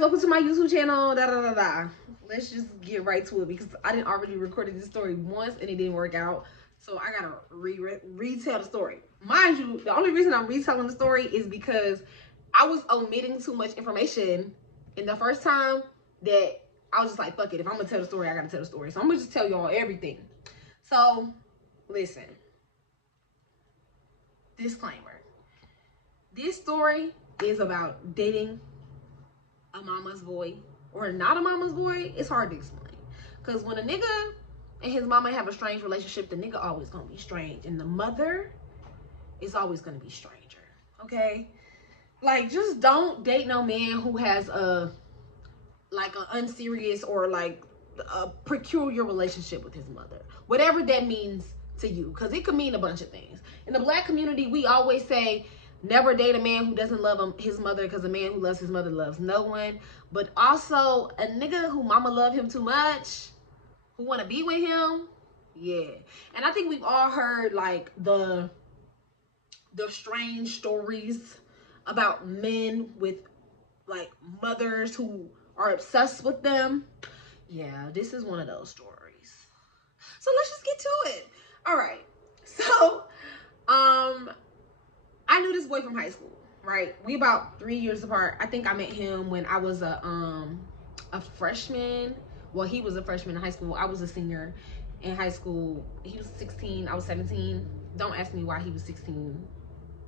welcome to my YouTube channel. Da da da da. Let's just get right to it because I didn't already recorded this story once and it didn't work out. So I gotta retell the story. Mind you, the only reason I'm retelling the story is because I was omitting too much information in the first time that I was just like, fuck it. If I'm gonna tell the story, I gotta tell the story. So I'm gonna just tell y'all everything. So, listen. Disclaimer. This story is about dating a mama's boy or not a mama's boy. It's hard to explain. Because when a nigga and his mama have a strange relationship, the nigga always gonna be strange. And the mother is always gonna be stranger. Okay? Like, just don't date no man who has a like an unserious or like a peculiar relationship with his mother, whatever that means to you, because it could mean a bunch of things. In the black community, we always say never date a man who doesn't love his mother, because a man who loves his mother loves no one. But also a nigga who mama love him too much, who want to be with him, yeah. And I think we've all heard like the strange stories about men with like mothers who are obsessed with them. Yeah, this is one of those stories. So let's just get to it. All right. So, I knew this boy from high school, right? We about 3 years apart. I think I met him when I was a freshman. Well, he was a freshman in high school. I was a senior in high school. He was 16. I was 17. Don't ask me why he was 16.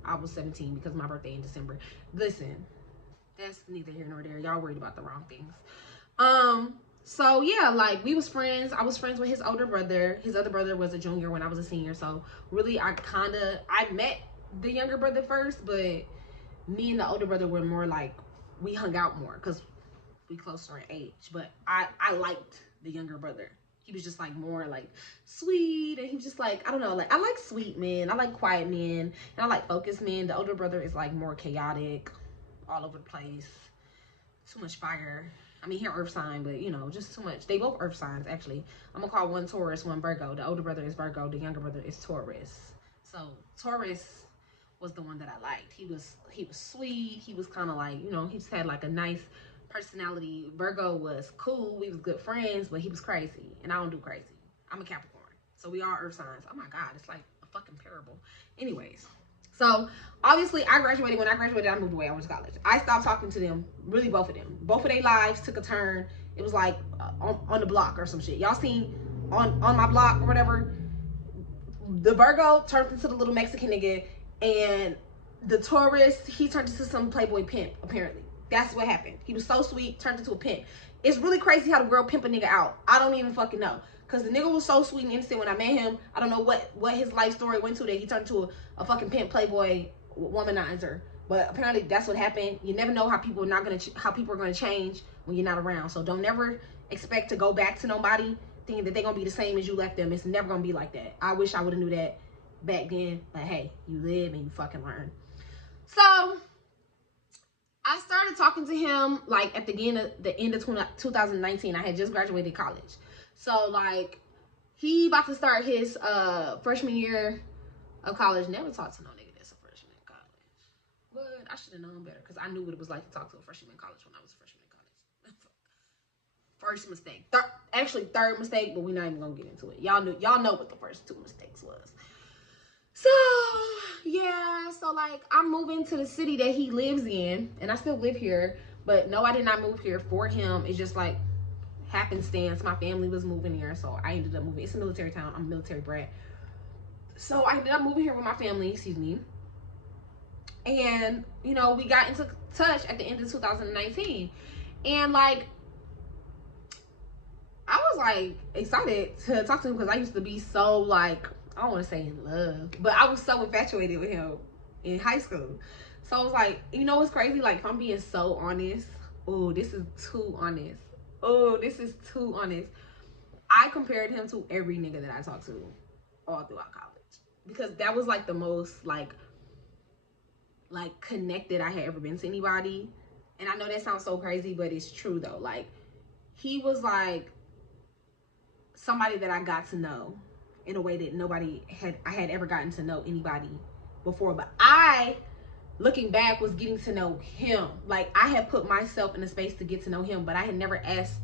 I was 17 because my birthday in December. Listen. That's neither here nor there. Y'all worried about the wrong things. So yeah, like we was friends. I was friends with his older brother. His other brother was a junior when I was a senior. So really I met the younger brother first, but me and the older brother were more like, we hung out more because we closer in age. But I liked the younger brother. He was just like more like sweet, and he was just like, I don't know, like I like sweet men, I like quiet men, and I like focused men. The older brother is like more chaotic, all over the place, too much fire. I mean, he earth sign, but you know, just too much. They both earth signs, actually. I'm gonna call one Taurus, one Virgo. The older brother is Virgo, the younger brother is Taurus. So Taurus was the one that I liked. He was sweet. He was kind of like, you know, he just had like a nice personality. Virgo was cool. We was good friends, but he was crazy, and I don't do crazy. I'm a Capricorn, so we are earth signs. Oh my God, it's like a fucking parable. Anyways. So, obviously, I graduated. When I graduated, I moved away. I went to college. I stopped talking to them, really both of them. Both of their lives took a turn. It was like on the block or some shit. Y'all seen on my block or whatever, the Virgo turned into the little Mexican nigga, and the Taurus, he turned into some playboy pimp, apparently. That's what happened. He was so sweet, turned into a pimp. It's really crazy how the girl pimp a nigga out. I don't even fucking know. Because the nigga was so sweet and innocent when I met him. I don't know what his life story went to that he turned into a fucking pimp playboy womanizer. But apparently that's what happened. You never know how people are gonna change when you're not around. So don't never expect to go back to nobody thinking that they're gonna be the same as you left them. It's never gonna be like that. I wish I would have knew that back then. But hey, you live and you fucking learn. So I started talking to him like at the end of 2019. I had just graduated college. So like he about to start his freshman year of college. Never talked to no nigga that's a freshman in college. But I should have known better because I knew what it was like to talk to a freshman in college when I was a freshman in college. First mistake. Actually third mistake, but we're not even gonna get into it. Y'all know what the first two mistakes was. So yeah, so like I'm moving to the city that he lives in, and I still live here, but no, I did not move here for him. It's just like happenstance. My family was moving here, so I ended up moving. It's a military town. I'm a military brat, so I ended up moving here with my family. Excuse me. And you know, we got into touch at the end of 2019, and like I was like excited to talk to him because I used to be so like, I don't want to say in love, but I was so infatuated with him in high school. So I was like, you know what's crazy? Like, if I'm being so honest, oh, this is too honest. Oh, this is too honest. I compared him to every nigga that I talked to all throughout college. Because that was like the most like connected I had ever been to anybody. And I know that sounds so crazy, but it's true though. Like, he was like somebody that I got to know in a way that I had ever gotten to know anybody before. But I looking back was getting to know him. Like, I had put myself in a space to get to know him, but I had never asked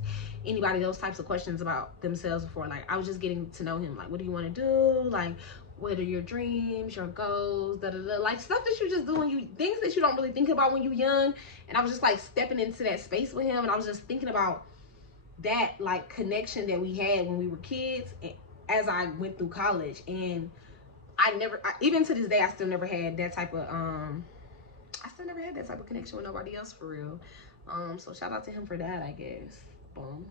anybody those types of questions about themselves before. Like, I was just getting to know him. Like, what do you want to do? Like, what are your dreams, your goals, da da da, like stuff that you just do when you, things that you don't really think about when you're young. And I was just like stepping into that space with him, and I was just thinking about that like connection that we had when we were kids as I went through college. And even to this day, I still never had that type of connection with nobody else for real. So shout out to him for that, I guess. Boom.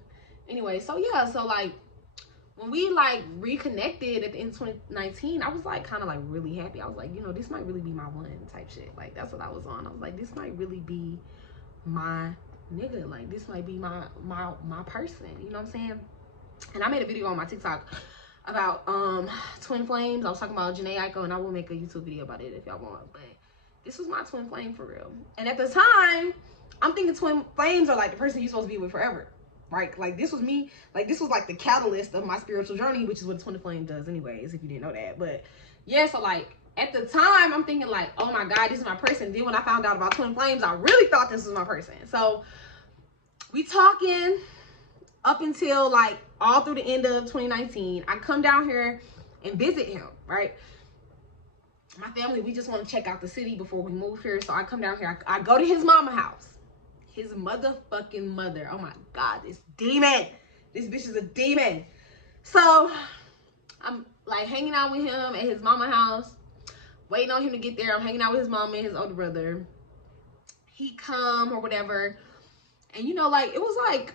Anyway, so yeah, so like when we like reconnected at the end of 2019, I was like kind of like really happy. I was like, you know, this might really be my one type shit. Like, that's what I was on. I was like, this might really be my nigga. Like, this might be my person. You know what I'm saying? And I made a video on my TikTok about twin flames. I was talking about Jhené Aiko, and I will make a YouTube video about it if y'all want. But this was my twin flame for real. And at the time, I'm thinking twin flames are like the person you're supposed to be with forever. Right? Like, this was me. Like, this was like the catalyst of my spiritual journey, which is what a twin flame does anyways, if you didn't know that. But yeah, so like at the time, I'm thinking like, oh my God, this is my person. Then when I found out about twin flames, I really thought this was my person. So we talking up until like all through the end of 2019. I come down here and visit him, right? My family, we just want to check out the city before we move here. So I come down here. I go to his mama house. His motherfucking mother. Oh my God, this demon. This bitch is a demon. So I'm like hanging out with him at his mama house, waiting on him to get there. I'm hanging out with his mama and his older brother. He come or whatever. And you know, like, it was like,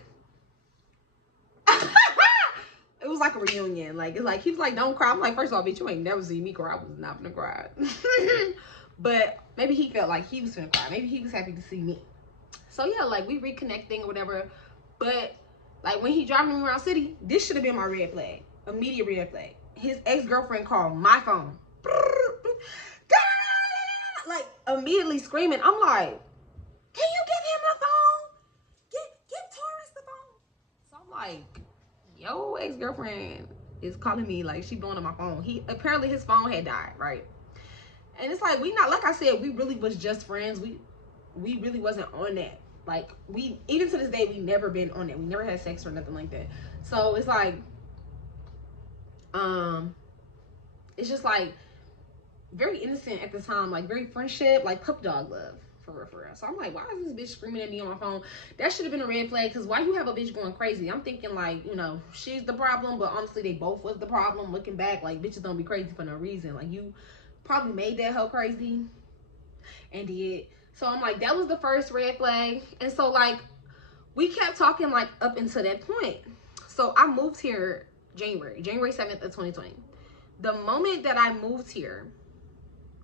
it was like a reunion. Like, it's like, he was like, don't cry. I'm like, first of all, bitch, you ain't never seen me cry. I was not gonna cry. But maybe he felt like he was gonna cry. Maybe he was happy to see me. So yeah, like, we reconnecting or whatever. But like, when he driving me around city, this should have been my red flag. Immediate red flag. His ex-girlfriend called my phone. Like, immediately screaming. I'm like, can you give him the phone? Give Taurus the phone. So I'm like, yo, ex-girlfriend is calling me, like, she blowing up my phone. Apparently his phone had died, right? And it's like, we not, like I said, we really was just friends. We really wasn't on that. Like, even to this day, we never been on that. We never had sex or nothing like that. So it's like, it's just like very innocent at the time, like very friendship, like puppy dog love, for real, for real. So I'm like, why is this bitch screaming at me on my phone? That should have been a red flag, because why you have a bitch going crazy? I'm thinking like, you know, she's the problem, but honestly, they both was the problem. Looking back, like, bitches don't be crazy for no reason. Like, you probably made that hoe crazy and did. So I'm like, that was the first red flag. And so like, we kept talking like up until that point. So I moved here January 7th of 2020. The moment that I moved here,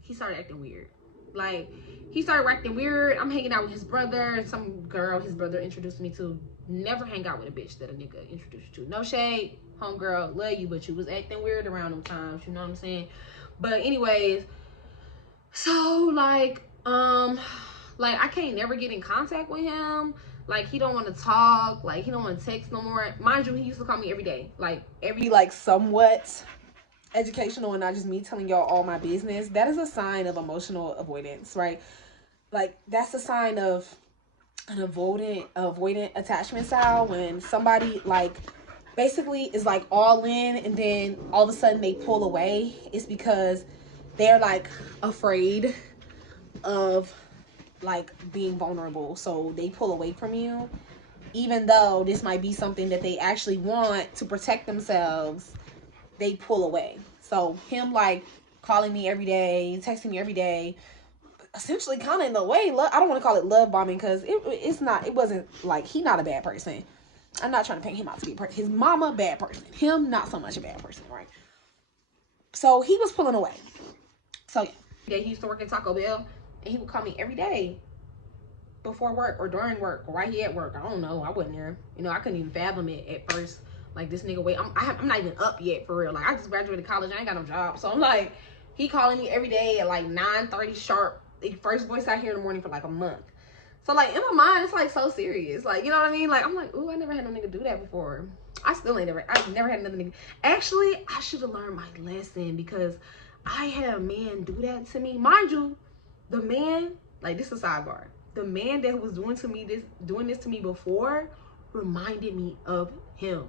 he started acting weird. Like, he started acting weird. I'm hanging out with his brother and some girl his brother introduced me to. Never hang out with a bitch that a nigga introduced you to. No shade, homegirl, love you, but you was acting weird around them times, you know what I'm saying? But anyways, so like I can't never get in contact with him. Like, he don't want to talk. Like, he don't want to text no more. Mind you, he used to call me every day. Like, like somewhat educational and not just me telling y'all all my business. That is a sign of emotional avoidance, right? Like, that's a sign of an avoidant attachment style. When somebody like basically is like all in and then all of a sudden they pull away, it's because they're like afraid of like being vulnerable, so they pull away from you, even though this might be something that they actually want to protect themselves. They pull away. So him like calling me every day, texting me every day, essentially kind of in a way, I don't want to call it love bombing, because it wasn't like, he not a bad person. I'm not trying to paint him out to be his mama bad person, him not so much a bad person, right? So he was pulling away. So yeah, he used to work at Taco Bell, and he would call me every day before work or during work or while he at work. I don't know. I wasn't there. You know, I couldn't even fathom it at first. Like, this nigga, wait, I'm not even up yet, for real. Like, I just graduated college. I ain't got no job. So I'm like, he calling me every day at like 9:30 sharp. The first voice I hear in the morning for like a month. So like, in my mind, it's like so serious. Like, you know what I mean? Like, I'm like, ooh, I never had no nigga do that before. I've never had another nigga. Actually, I should have learned my lesson, because I had a man do that to me. Mind you, The man, like, this is a sidebar. The man that was doing this to me before reminded me of him,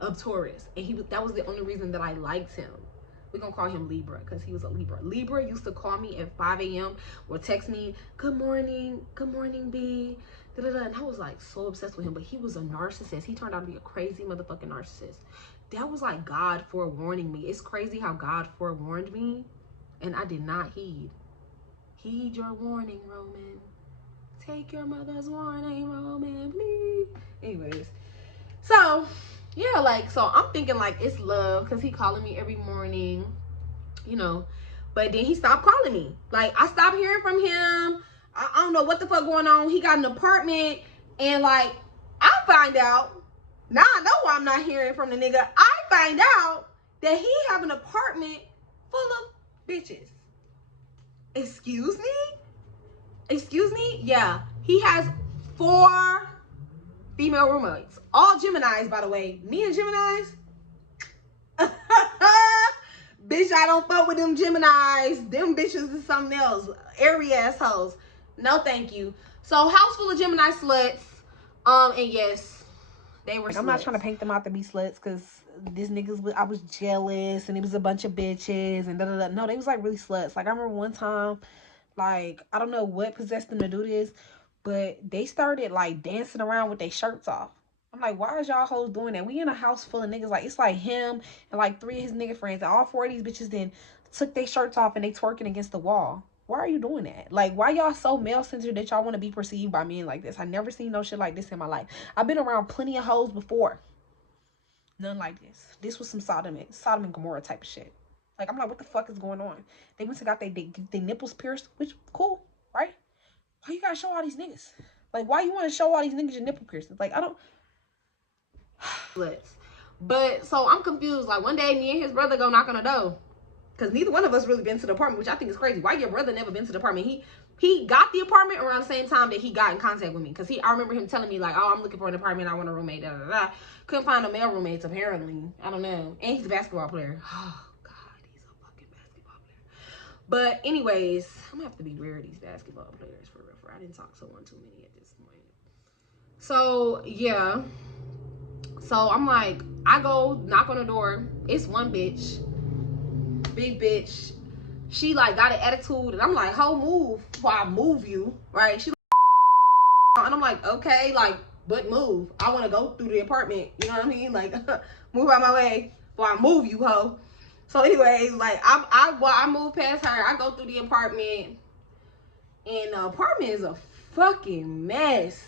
of Taurus. And that was the only reason that I liked him. We're gonna call him Libra because he was a Libra. Libra used to call me at 5 a.m. or text me, good morning, B. And I was like so obsessed with him, but he was a narcissist. He turned out to be a crazy motherfucking narcissist. That was like God forewarning me. It's crazy how God forewarned me and I did not heed. Heed your warning, Roman. Take your mother's warning, Roman, please. Anyways, so yeah, like, so I'm thinking like it's love because he calling me every morning, you know, but then he stopped calling me. Like, I stopped hearing from him. I don't know what the fuck going on. He got an apartment, and like, I find out, now I know why I'm not hearing from the nigga. I find out that he have an apartment full of bitches. Excuse me? Yeah, he has 4 female roommates. All Geminis, by the way. Me and Geminis? Bitch, I don't fuck with them Geminis. Them bitches is something else. Airy assholes. No, thank you. So, house full of Gemini sluts. And yes, they were sluts. I'm not trying to paint them out to be sluts because this niggas, I was jealous and it was a bunch of bitches and da-da-da. No, they was like really sluts. Like, I remember one time, like, I don't know what possessed them to do this, but they started like dancing around with their shirts off. I'm like, why is y'all hoes doing that? We in a house full of niggas. Like, it's like him and like 3 of his nigga friends, and all 4 of these bitches then took their shirts off and they twerking against the wall. Why are you doing that? Like, why y'all so male-centered that y'all want to be perceived by men like this? I never seen no shit like this in my life. I've been around plenty of hoes before. None like this. This was some Sodom and Gomorrah type of shit. Like, I'm like, what the fuck is going on? They went and got their nipples pierced, which, cool, right? Why you gotta show all these niggas? Like, why you want to show all these niggas your nipple piercings? Like, I don't... But, so, I'm confused. Like, one day, me and his brother go knock on the door. Because neither one of us really been to the apartment, which I think is crazy. Why your brother never been to the apartment? He got the apartment around the same time that he got in contact with me. Because I remember him telling me, like, oh, I'm looking for an apartment. I want a roommate, da, da, da. Couldn't find no male roommates, apparently. I don't know. And he's a basketball player. Oh, God, he's a fucking basketball player. But anyways, I'm going to have to be rare these basketball players for real. I didn't talk to one too many at this point. So, yeah. So, I'm like, I go knock on the door. It's one bitch. Big bitch. She like got an attitude. And I'm like, ho, move before I move you. Right? She like, and I'm like, okay, like, but move. I want to go through the apartment. You know what I mean? Like, move out my way before I move you, ho. So, anyways, like, I move past her. I go through the apartment. And the apartment is a fucking mess.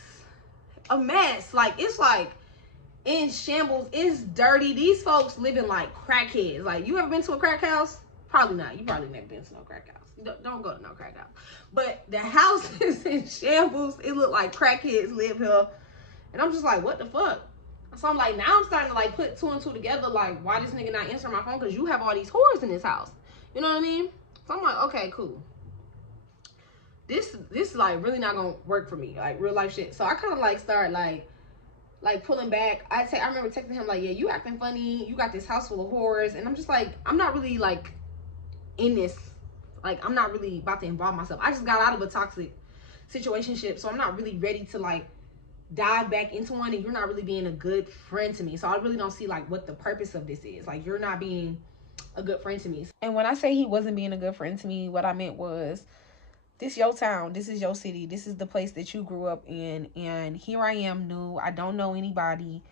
A mess. Like, it's like in shambles. It's dirty. These folks living like crackheads. Like, you ever been to a crack house? Probably not. You probably never been to no crack house. Don't go to no crack house. But the house is in shambles. It look like crackheads live here. And I'm just like, what the fuck? So I'm like, now I'm starting to like put 2 and 2 together. Like, why this nigga not answering my phone? Because you have all these whores in this house. You know what I mean? So I'm like, okay, cool. This like really not gonna work for me, like real life shit. So I kind of like start like pulling back. I remember texting him like, yeah, you acting funny, you got this house full of whores. And I'm just like, I'm not really like in this, like, I'm not really about to involve myself. I just got out of a toxic situationship, so I'm not really ready to like dive back into one, and you're not really being a good friend to me. So I really don't see like what the purpose of this is. Like, you're not being a good friend to me. And when I say he wasn't being a good friend to me, what I meant was, this your town, this is your city, this is the place that you grew up in, and here I am new. I don't know anybody.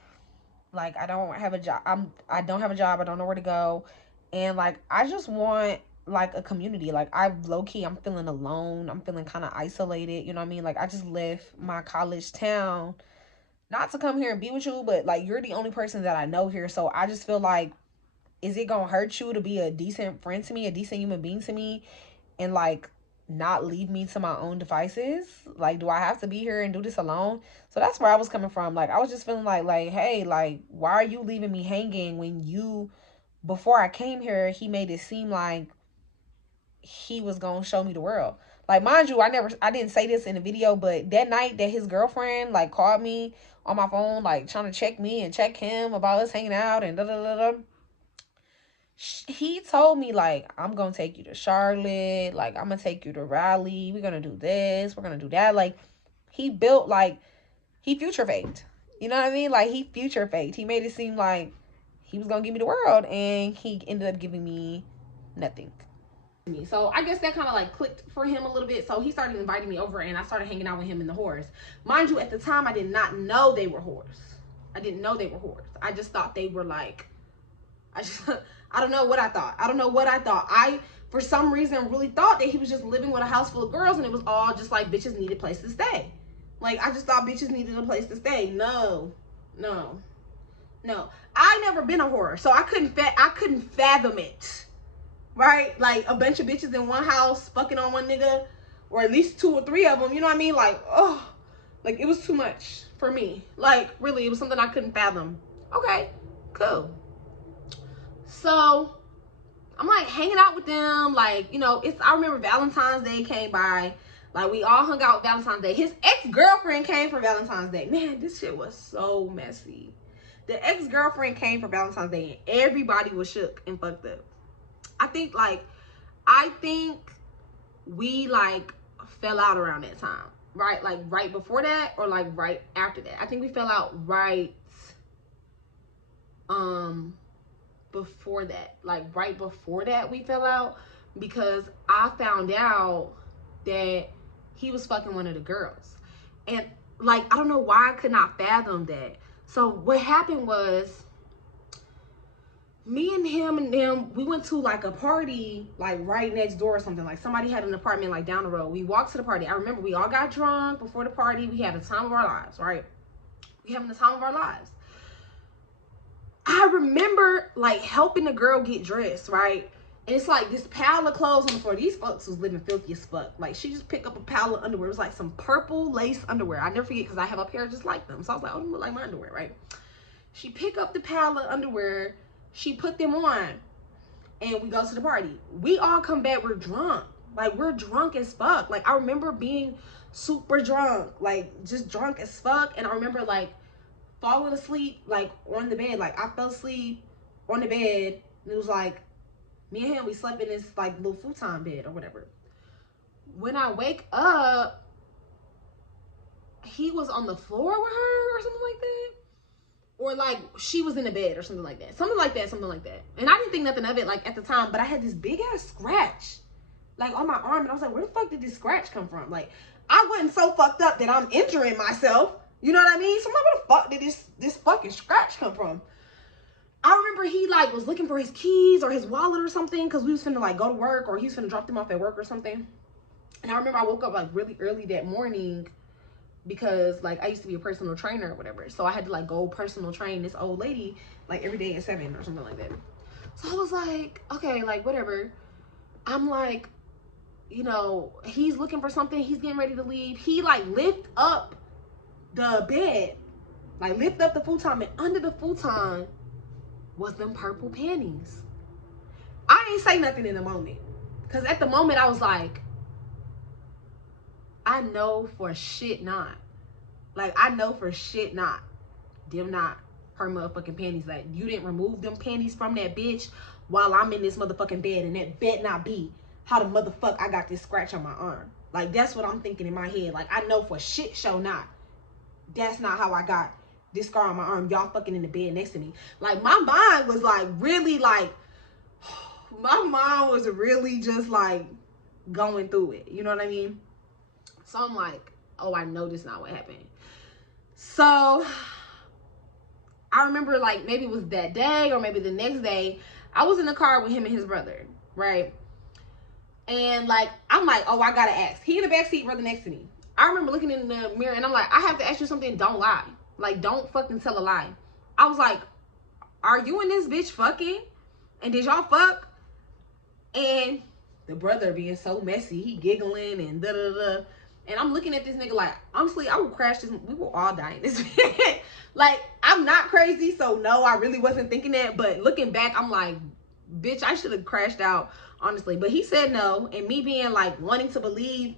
Like, I don't have a job. I don't have a job. I don't know where to go. And like, I just want like a community. Like, low-key, I'm feeling alone. I'm feeling kind of isolated. You know what I mean? Like, I just left my college town not to come here and be with you, but like, you're the only person that I know here. So I just feel like, is it gonna hurt you to be a decent friend to me, a decent human being to me, and like not leave me to my own devices? Like, do I have to be here and do this alone? So that's where I was coming from. Like, I was just feeling like, hey, like, why are you leaving me hanging when you, before I came here, he made it seem like he was gonna show me the world. Like, mind you, I didn't say this in the video, but that night that his girlfriend like called me on my phone, like trying to check me and check him about us hanging out and da da da da. He told me, like, I'm gonna take you to Charlotte, like, I'm gonna take you to Raleigh, we're gonna do this, we're gonna do that. Like, he built, like, he future faked. You know what I mean? Like, he future faked. He made it seem like he was gonna give me the world, and he ended up giving me nothing. So I guess that kind of like clicked for him a little bit. So he started inviting me over, and I started hanging out with him and the whores. Mind you, at the time, I did not know they were whores. I didn't know they were whores. I just thought they were like, I don't know what I thought. I don't know what I thought. I, for some reason, really thought that he was just living with a house full of girls, and it was all just like bitches needed a place to stay. Like, I just thought bitches needed a place to stay. No. I never been a whore, so I couldn't fathom it. Right? Like, a bunch of bitches in one house fucking on one nigga, or at least 2 or 3 of them. You know what I mean? Like, oh, like, it was too much for me. Like, really, it was something I couldn't fathom. Okay, cool. So I'm like hanging out with them, like, you know, I remember Valentine's Day came by, like, we all hung out Valentine's Day. His ex-girlfriend came for Valentine's Day. Man, this shit was so messy. The ex-girlfriend came for Valentine's Day, and everybody was shook and fucked up. I think we like fell out around that time, right? Like right before that, or like right after that. I think we fell out right before that. Like right before that we fell out, because I found out that he was fucking one of the girls. And like, I don't know why I could not fathom that. So what happened was, me and him and them, we went to like a party like right next door or something. Like somebody had an apartment like down the road. We walked to the party. I remember we all got drunk before the party. We had the time of our lives, right? We having the time of our lives. I remember like helping the girl get dressed, right? And it's like this pile of clothes on the floor. These folks was living filthy as fuck. Like, she just picked up a pile of underwear. It was like some purple lace underwear. I never forget, because I have a pair just like them. So I was like, oh, they look like my underwear, right? She picked up the pile of underwear. She put them on, and we go to the party. We all come back, we're drunk. Like, we're drunk as fuck. Like, I remember being super drunk, like just drunk as fuck. And I remember like falling asleep, like on the bed. Like, I fell asleep on the bed, and it was like, me and him, we slept in this like little futon bed or whatever. When I wake up, he was on the floor with her or something like that. Or like she was in the bed or something like that. Something like that. And I didn't think nothing of it like at the time, but I had this big ass scratch like on my arm, and I was like, where the fuck did this scratch come from? Like, I wasn't so fucked up that I'm injuring myself. You know what I mean? So I'm like, where the fuck did this fucking scratch come from? I remember he like was looking for his keys or his wallet or something, because we was finna like go to work, or he was finna drop them off at work or something. And I remember I woke up like really early that morning, because like I used to be a personal trainer or whatever. So I had to like go personal train this old lady like every day at 7 or something like that. So I was like, okay, like whatever. I'm like, you know, he's looking for something. He's getting ready to leave. He like lift up the bed, like lift up the futon, and under the futon was them purple panties. I ain't say nothing in the moment, because at the moment I was like, I know for shit not. Like, I know for shit not. Them not her motherfucking panties. Like, you didn't remove them panties from that bitch while I'm in this motherfucking bed, and that bet not be how the motherfuck I got this scratch on my arm. Like, that's what I'm thinking in my head. Like, I know for shit show not. That's not how I got this scar on my arm. Y'all fucking in the bed next to me. Like, my mind was like really like, my mind was really just like going through it. You know what I mean? So I'm like, oh, I know this is not what happened. So I remember like maybe it was that day or maybe the next day, I was in the car with him and his brother, right? And like, I'm like, oh, I gotta ask. He in the backseat, brother next to me. I remember looking in the mirror, and I'm like, I have to ask you something. Don't lie. Like, don't fucking tell a lie. I was like, are you and this bitch fucking? And did y'all fuck? And the brother being so messy, he giggling and da-da-da. And I'm looking at this nigga like, honestly, I would crash this. We will all die in this bed. Like, I'm not crazy, so no, I really wasn't thinking that. But looking back, I'm like, bitch, I should have crashed out, honestly. But he said no. And me being like, wanting to believe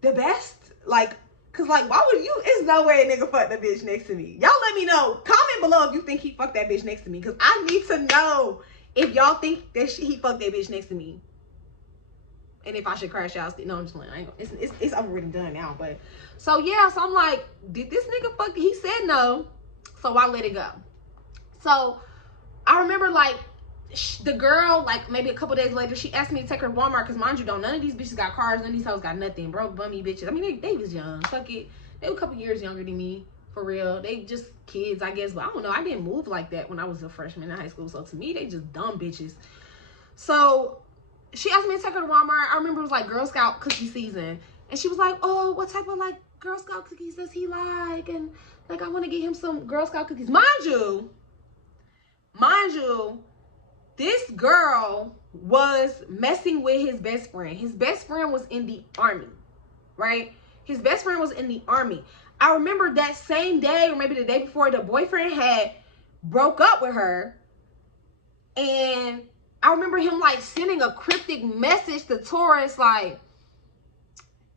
the best, like, cause like, why would you? It's no way a nigga fucked the bitch next to me. Y'all let me know. Comment below if you think he fucked that bitch next to me, cause I need to know if y'all think that he fucked that bitch next to me, and if I should crash out, no, I'm just playing. It's already done now. But so yeah, so I'm like, did this nigga fuck? He said no, so I let it go. So I remember like the girl, like maybe a couple days later, she asked me to take her to Walmart because mind you, none of these bitches got cars, none of these hoes got nothing. Broke bummy bitches. I mean, they was young. Fuck it, they were a couple years younger than me. For real, they just kids, I guess. But I don't know. I didn't move like that when I was a freshman in high school. So to me, they just dumb bitches. So she asked me to take her to Walmart. I remember it was like Girl Scout cookie season. And she was like, oh, what type of like Girl Scout cookies does he like? And like, I want to get him some Girl Scout cookies. Mind you, this girl was messing with his best friend. His best friend was in the army, right? His best friend was in the army. I remember that same day, or maybe the day before, the boyfriend had broke up with her. And I remember him like sending a cryptic message to Taurus, like,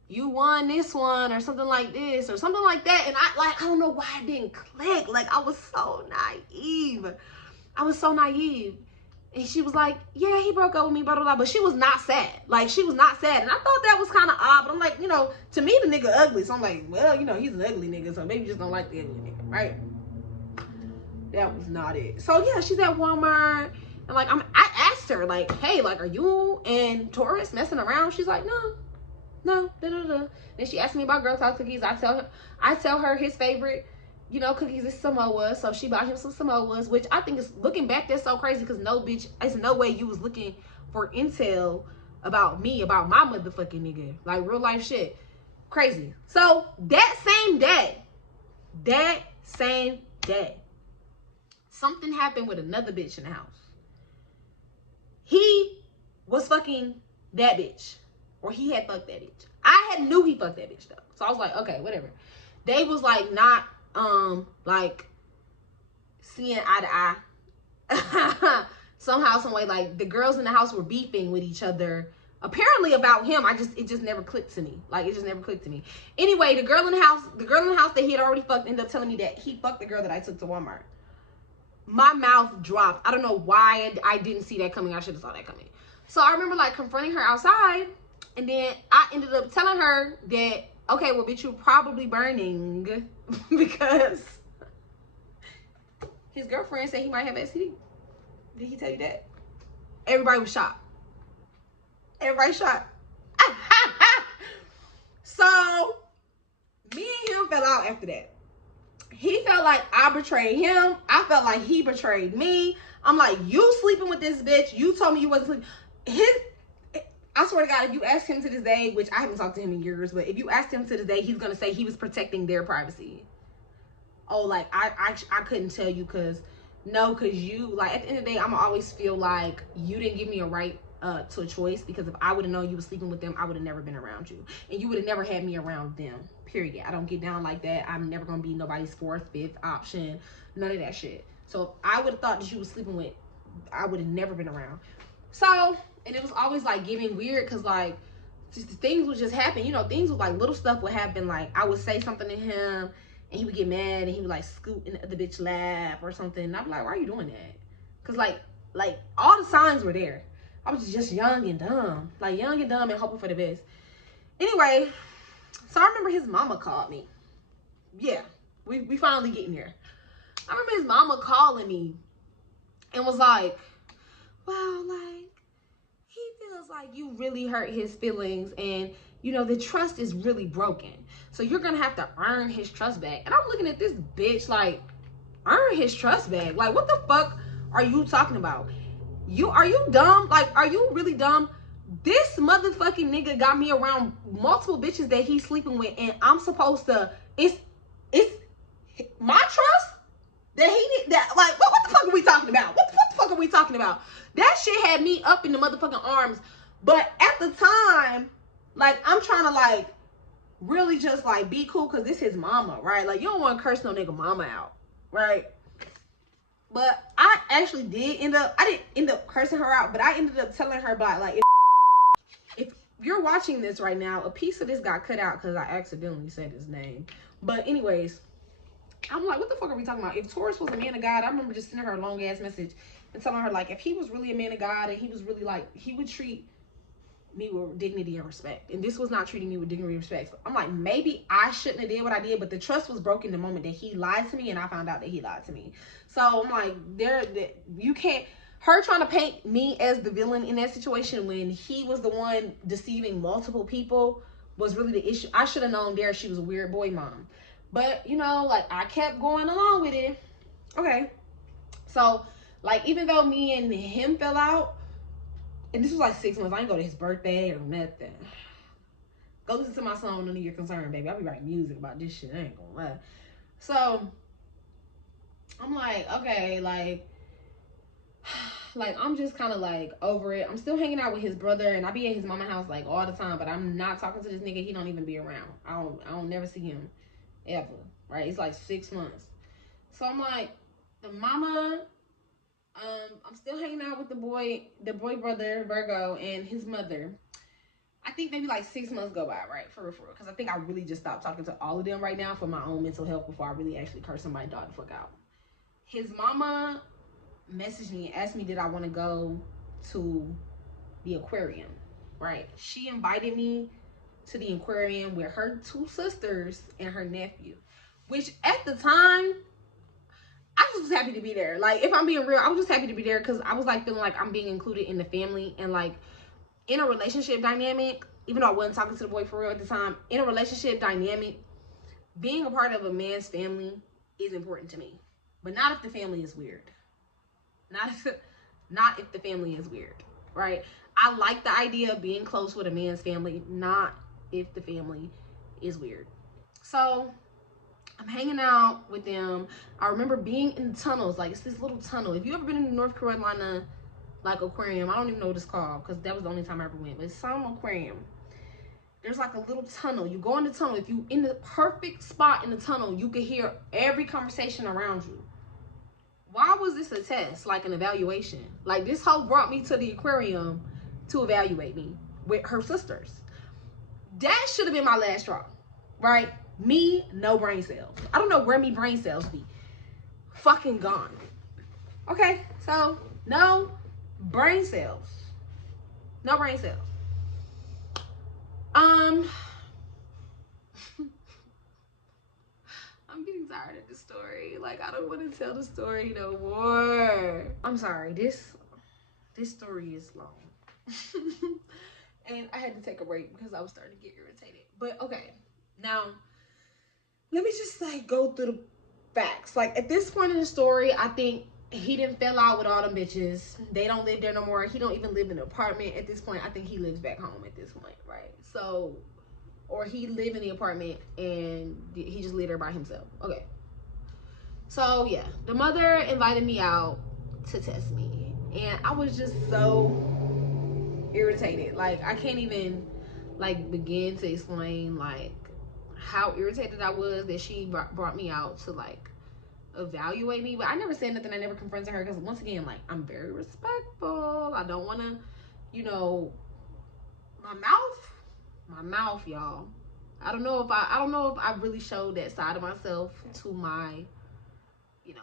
you won this one, or something like this, or something like that. And I don't know why it didn't click. Like, I was so naive. And she was like, yeah, he broke up with me, blah, blah, blah. But she was not sad. Like, she was not sad. And I thought that was kind of odd. But I'm like, you know, to me, the nigga ugly. So I'm like, well, you know, he's an ugly nigga. So maybe you just don't like the ugly nigga, right? That was not it. So, yeah, she's at Walmart. And, like, I asked her, like, hey, like, are you and Taurus messing around? She's like, no, da-da-da. Then she asked me about Girl Scout cookies. I tell her his favorite, you know, cookies is Samoa. So she bought him some Samoas, which I think is, looking back, that's so crazy because no bitch, there's no way you was looking for intel about me, about my motherfucking nigga. Like, real life shit. Crazy. So that same day, something happened with another bitch in the house. He was fucking that bitch. Or he had fucked that bitch. I knew he fucked that bitch though. So I was like, okay, whatever. They was like not like seeing eye to eye. Somehow, some way, like the girls in the house were beefing with each other. Apparently about him. It just never clicked to me. Like, it just never clicked to me. Anyway, the girl in the house that he had already fucked ended up telling me that he fucked the girl that I took to Walmart. My mouth dropped. I don't know why I didn't see that coming. I should have saw that coming. So I remember like confronting her outside. And then I ended up telling her that, okay, well, bitch, you're probably burning because his girlfriend said he might have STD. Did he tell you that? Everybody was shocked. Everybody shocked. So me and him fell out after that. He felt like I betrayed him. I felt like he betrayed me. I'm like, you sleeping with this bitch. You told me you wasn't sleeping. I swear to God, if you ask him to this day, which I haven't talked to him in years, but if you asked him to this day, he's going to say he was protecting their privacy. Oh, like, I couldn't tell you because you, like, at the end of the day, I'm going to always feel like you didn't give me a right to a choice, because if I would have known you were sleeping with them, I would have never been around you. And you would have never had me around them, period. I don't get down like that. I'm never going to be nobody's fourth, fifth option, none of that shit. So if I would have thought that you was sleeping with, I would have never been around. So... and it was always like getting weird because like things would just happen, you know, things with like little stuff would happen. Like I would say something to him and he would get mad and he would like scoot in the other bitch lap or something. And I'd be like, why are you doing that? Because like all the signs were there. I was just young and dumb, and hoping for the best. Anyway, so I remember his mama called me. Yeah, we finally getting there. I remember his mama calling me and was like, wow, like, feels like you really hurt his feelings and you know the trust is really broken, so you're gonna have to earn his trust back. And I'm looking at this bitch like, earn his trust back? Like, what the fuck are you talking about? Are you dumb? Like, are you really dumb? This motherfucking nigga got me around multiple bitches that he's sleeping with, and I'm supposed to, it's my trust that he need, that, like, what the fuck are we talking about? What the fuck are we talking about? That shit had me up in the motherfucking arms. But at the time, like, I'm trying to, like, really just, like, be cool because this is his mama, right? Like, you don't want to curse no nigga mama out, right? But I actually I didn't end up cursing her out, but I ended up telling her about, like, if you're watching this right now, a piece of this got cut out because I accidentally said his name. But anyways, I'm like, what the fuck are we talking about? If Taurus was a man of God, I remember just sending her a long ass message and telling her, like, if he was really a man of God and he was really like, he would treat me with dignity and respect. And this was not treating me with dignity and respect. So I'm like, maybe I shouldn't have did what I did, but the trust was broken the moment that he lied to me and I found out that he lied to me. So I'm like, you can't, her trying to paint me as the villain in that situation when he was the one deceiving multiple people was really the issue. I should have known there she was a weird boy mom. But, you know, like, I kept going along with it. Okay. So, like, even though me and him fell out, and this was like 6 months, I didn't go to his birthday or nothing. Go listen to my song, None of Your Concern, baby. I be writing music about this shit, I ain't gonna lie. So, I'm like, okay, like, I'm just kind of like over it. I'm still hanging out with his brother, and I be at his mama house like all the time, but I'm not talking to this nigga. He don't even be around. I don't never see him ever, right? It's like 6 months. So I'm like, the mama, I'm still hanging out with the boy brother Virgo and his mother. I think maybe like 6 months go by, right? For real, because I think I really just stopped talking to all of them right now for my own mental health before I really actually curse somebody dog the fuck out. His mama messaged me and asked me did I want to go to the aquarium, right? She invited me to the aquarium with her 2 sisters and her nephew, which at the time I just was happy to be there. Like, if I'm being real, I was just happy to be there because I was like feeling like I'm being included in the family and like in a relationship dynamic, even though I wasn't talking to the boy for real at the time, in a relationship dynamic, being a part of a man's family is important to me. But not if the family is weird. Not if the family is weird, right? I like the idea of being close with a man's family, not if the family is weird. So I'm hanging out with them. I remember being in the tunnels, like it's this little tunnel. If you ever been in the North Carolina, like aquarium, I don't even know what it's called because that was the only time I ever went, but it's some aquarium. There's like a little tunnel. You go in the tunnel. If you in the perfect spot in the tunnel, you can hear every conversation around you. Why was this a test, like an evaluation? Like, this hoe brought me to the aquarium to evaluate me with her sisters. That should have been my last straw, right? Me, no brain cells. I don't know where me brain cells be. Fucking gone. Okay, so no brain cells. No brain cells. I'm getting tired of the story. Like, I don't want to tell the story no more. I'm sorry. This story is long. And I had to take a break because I was starting to get irritated. But okay, now let me just like go through the facts. Like, at this point in the story, I think he didn't fell out with all them bitches. They don't live there no more. He don't even live in an apartment at this point. I think he lives back home at this point, right? So, or he lived in the apartment and he just lived there by himself. Okay. So yeah, the mother invited me out to test me, and I was just so irritated. Like, I can't even like begin to explain like how irritated I was that she brought me out to like evaluate me. But I never said nothing. I never confronted her because once again, like, I'm very respectful. I don't want to, you know, my mouth, y'all. I don't know if I really showed that side of myself to my, you know,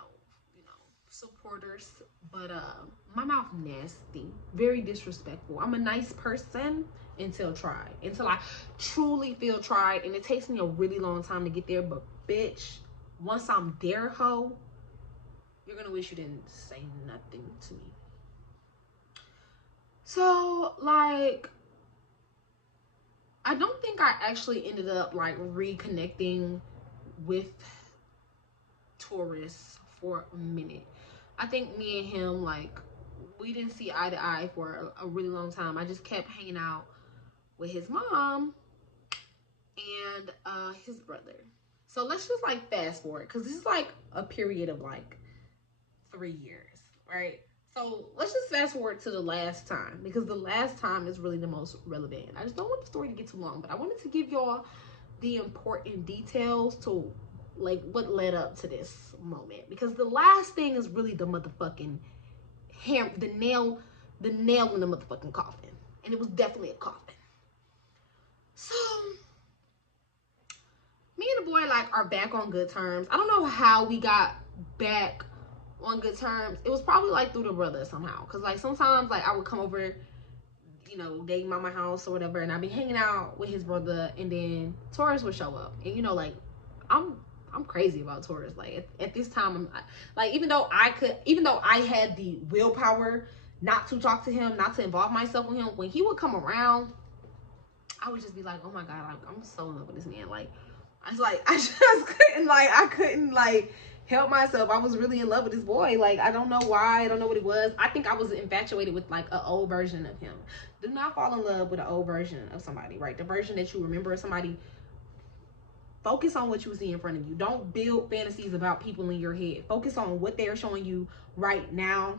supporters, but my mouth nasty, very disrespectful. I'm a nice person until I truly feel tried, and it takes me a really long time to get there. But bitch, once I'm there, ho, you're gonna wish you didn't say nothing to me. So like, I don't think I actually ended up like reconnecting with Taurus for a minute. I think me and him, like, we didn't see eye to eye for a really long time. I just kept hanging out with his mom and his brother. So let's just like fast forward, because this is like a period of like 3 years, right? So let's just fast forward to the last time, because the last time is really the most relevant. I just don't want the story to get too long, but I wanted to give y'all the important details to like what led up to this moment, because the last thing is really the motherfucking the nail in the motherfucking coffin, and it was definitely a coffin. So me and the boy like are back on good terms. I don't know how we got back on good terms. It was probably like through the brother somehow. Cause like sometimes like I would come over, you know, they mama house or whatever, and I'd be hanging out with his brother, and then Taurus would show up. And you know, like I'm crazy about Taurus. Like at this time, I'm like, even though I had the willpower not to talk to him, not to involve myself with him, when he would come around, I would just be like, oh my God, I'm so in love with this man. Like I was like, I just couldn't help myself. I was really in love with this boy. Like, I don't know why. I don't know what it was. I think I was infatuated with like an old version of him. Do not fall in love with an old version of somebody, right? The version that you remember of somebody. Focus on what you see in front of you. Don't build fantasies about people in your head. Focus on what they're showing you right now,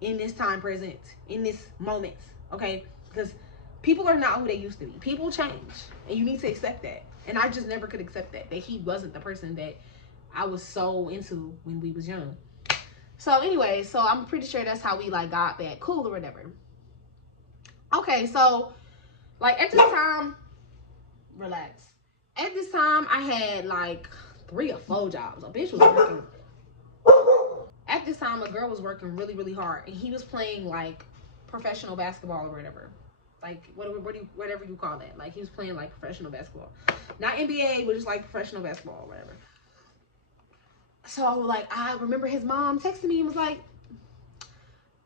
in this time present, in this moment, okay? Because people are not who they used to be. People change, and you need to accept that. And I just never could accept that he wasn't the person that I was so into when we was young. So anyway, so I'm pretty sure that's how we like got back cool or whatever. Okay, so like at this time, relax. At this time, I had like 3 or 4 jobs. A bitch was working. At this time, a girl was working really, really hard, and he was playing like professional basketball or whatever. Like whatever you call that. Like he was playing like professional basketball, not NBA, but just like professional basketball or whatever. So like I remember his mom texted me and was like,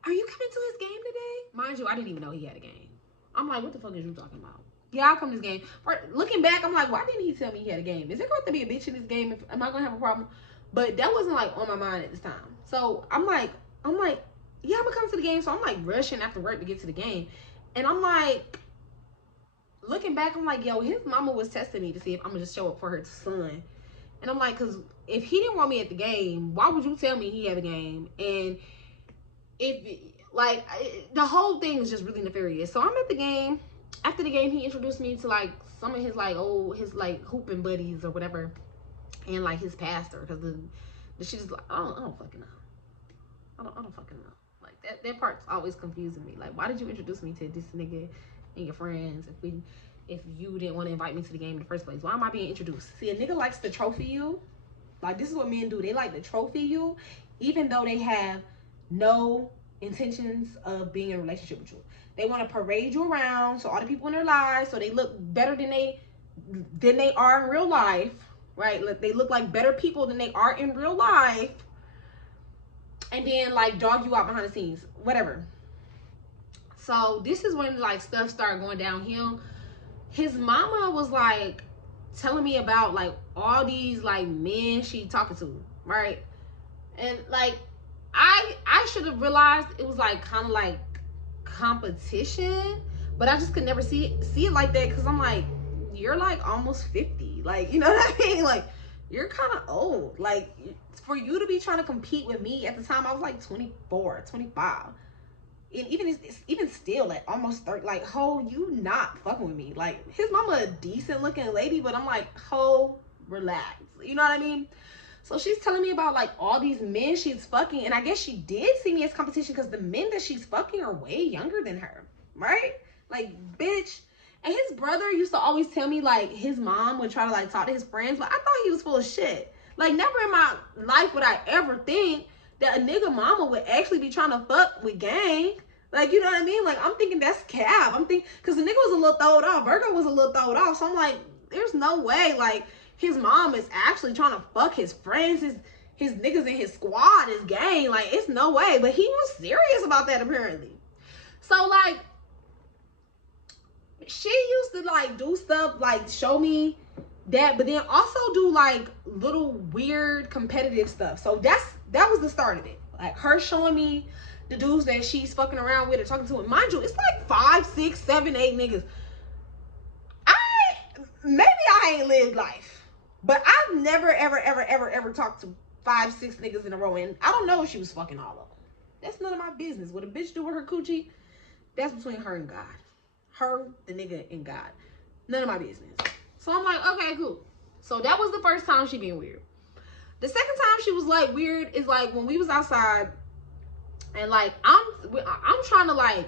"Are you coming to his game today?" Mind you, I didn't even know he had a game. I'm like, what the fuck is you talking about? Yeah, I'll come to this game. Looking back, I'm like, why didn't he tell me he had a game? Is there going to be a bitch in this game? Am I going to have a problem? But that wasn't like on my mind at this time. So I'm like, yeah, I'm going to come to the game. So I'm like rushing after work to get to the game. And I'm like, looking back, I'm like, yo, his mama was testing me to see if I'm going to just show up for her son. And I'm like, because if he didn't want me at the game, why would you tell me he had a game? And if, like, the whole thing is just really nefarious. So I'm at the game. After the game, he introduced me to like some of his like hooping buddies or whatever, and like his pastor, because the shit is like I don't fucking know. I don't fucking know. Like that part's always confusing me. Like, why did you introduce me to this nigga and your friends if you didn't want to invite me to the game in the first place? Why am I being introduced? See, a nigga likes to trophy you. Like, this is what men do. They like to trophy you, even though they have no intentions of being in a relationship with you. They want to parade you around so all the people in their lives, so they look better than they are in real life, right? They look like better people than they are in real life, and then like dog you out behind the scenes, whatever. So this is when like stuff started going downhill. His mama was like telling me about like all these like men she talking to, right? And like I should have realized it was like kind of like competition, but I just could never see it like that, because I'm like, you're like almost 50, like, you know what I mean? Like, you're kind of old. Like, for you to be trying to compete with me at the time, I was like 24, 25, and even still at almost 30, like, ho, you not fucking with me. Like, his mama a decent looking lady, but I'm like, ho, relax, you know what I mean? So she's telling me about like all these men she's fucking, and I guess she did see me as competition because the men that she's fucking are way younger than her, right? Like, bitch. And his brother used to always tell me like his mom would try to like talk to his friends, but I thought he was full of shit. Like, never in my life would I ever think that a nigga mama would actually be trying to fuck with gang. Like, you know what I mean? Like, I'm thinking that's cap. I'm thinking, because the nigga was a little throwed off. Virgo was a little throwed off. So I'm like, there's no way like his mom is actually trying to fuck his friends, his niggas in his squad, his gang. Like, it's no way. But he was serious about that apparently. So like, she used to like do stuff like show me that, but then also do like little weird competitive stuff. So that was the start of it. Like, her showing me the dudes that she's fucking around with or talking to. And mind you, it's like 5, 6, 7, 8 niggas. Maybe I ain't lived life, but I've never, ever talked to 5, 6 niggas in a row, and I don't know if she was fucking all of them. That's none of my business. What a bitch do with her coochie, that's between her and God. Her, the nigga, and God. None of my business. So I'm like, okay, cool. So that was the first time she being weird. The second time she was like weird is like when we was outside, and like I'm trying to like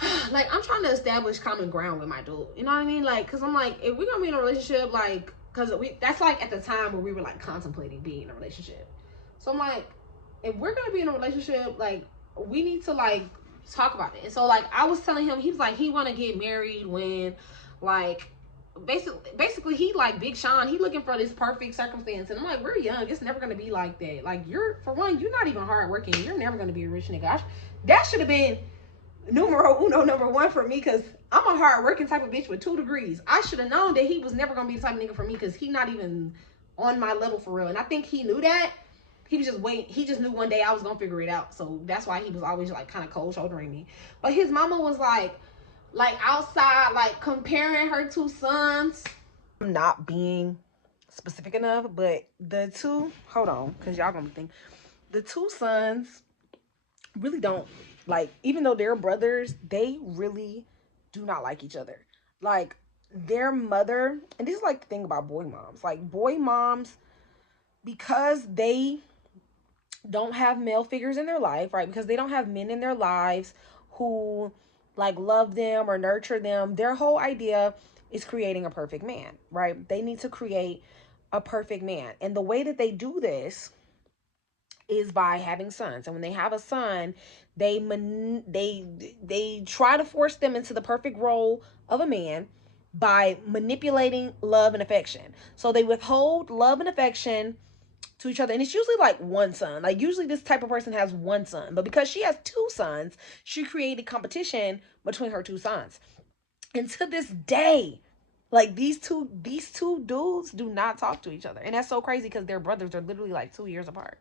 I'm trying to establish common ground with my dude. You know what I mean? Like, cause I'm like, if we're gonna be in a relationship, like, because that's like at the time where we were like contemplating being in a relationship. So I'm like, if we're gonna be in a relationship, like we need to like talk about it. And so like I was telling him, he was like he want to get married when like basically he like Big Sean, he looking for this perfect circumstance. And I'm like, we're young, it's never gonna be like that. Like you're, for one, you're not even hardworking, you're never gonna be a rich nigga. That should have been number one for me, because I'm a hardworking type of bitch with 2 degrees. I should have known that he was never gonna be the type of nigga for me, because he not even on my level for real. And I think he knew that. He was just waiting. He just knew one day I was gonna figure it out. So that's why he was always like kind of cold shouldering me. But his mama was like outside, like comparing her 2 sons. I'm not being specific enough, but the 2, hold on, because y'all gonna be thinking, the 2 sons really don't, like, even though they're brothers, they really do not like each other. Like their mother, and this is like the thing about boy moms, like boy moms, because they don't have male figures in their life, right? Because they don't have men in their lives who like love them or nurture them. Their whole idea is creating a perfect man, right? They need to create a perfect man. And the way that they do this is by having sons. And when they have a son, they try to force them into the perfect role of a man by manipulating love and affection. So they withhold love and affection to each other, and it's usually like 1 son. Like usually this type of person has 1 son, but because she has 2 sons, she created competition between her 2 sons. And to this day, like these two dudes do not talk to each other, and that's so crazy because their brothers are literally like 2 years apart.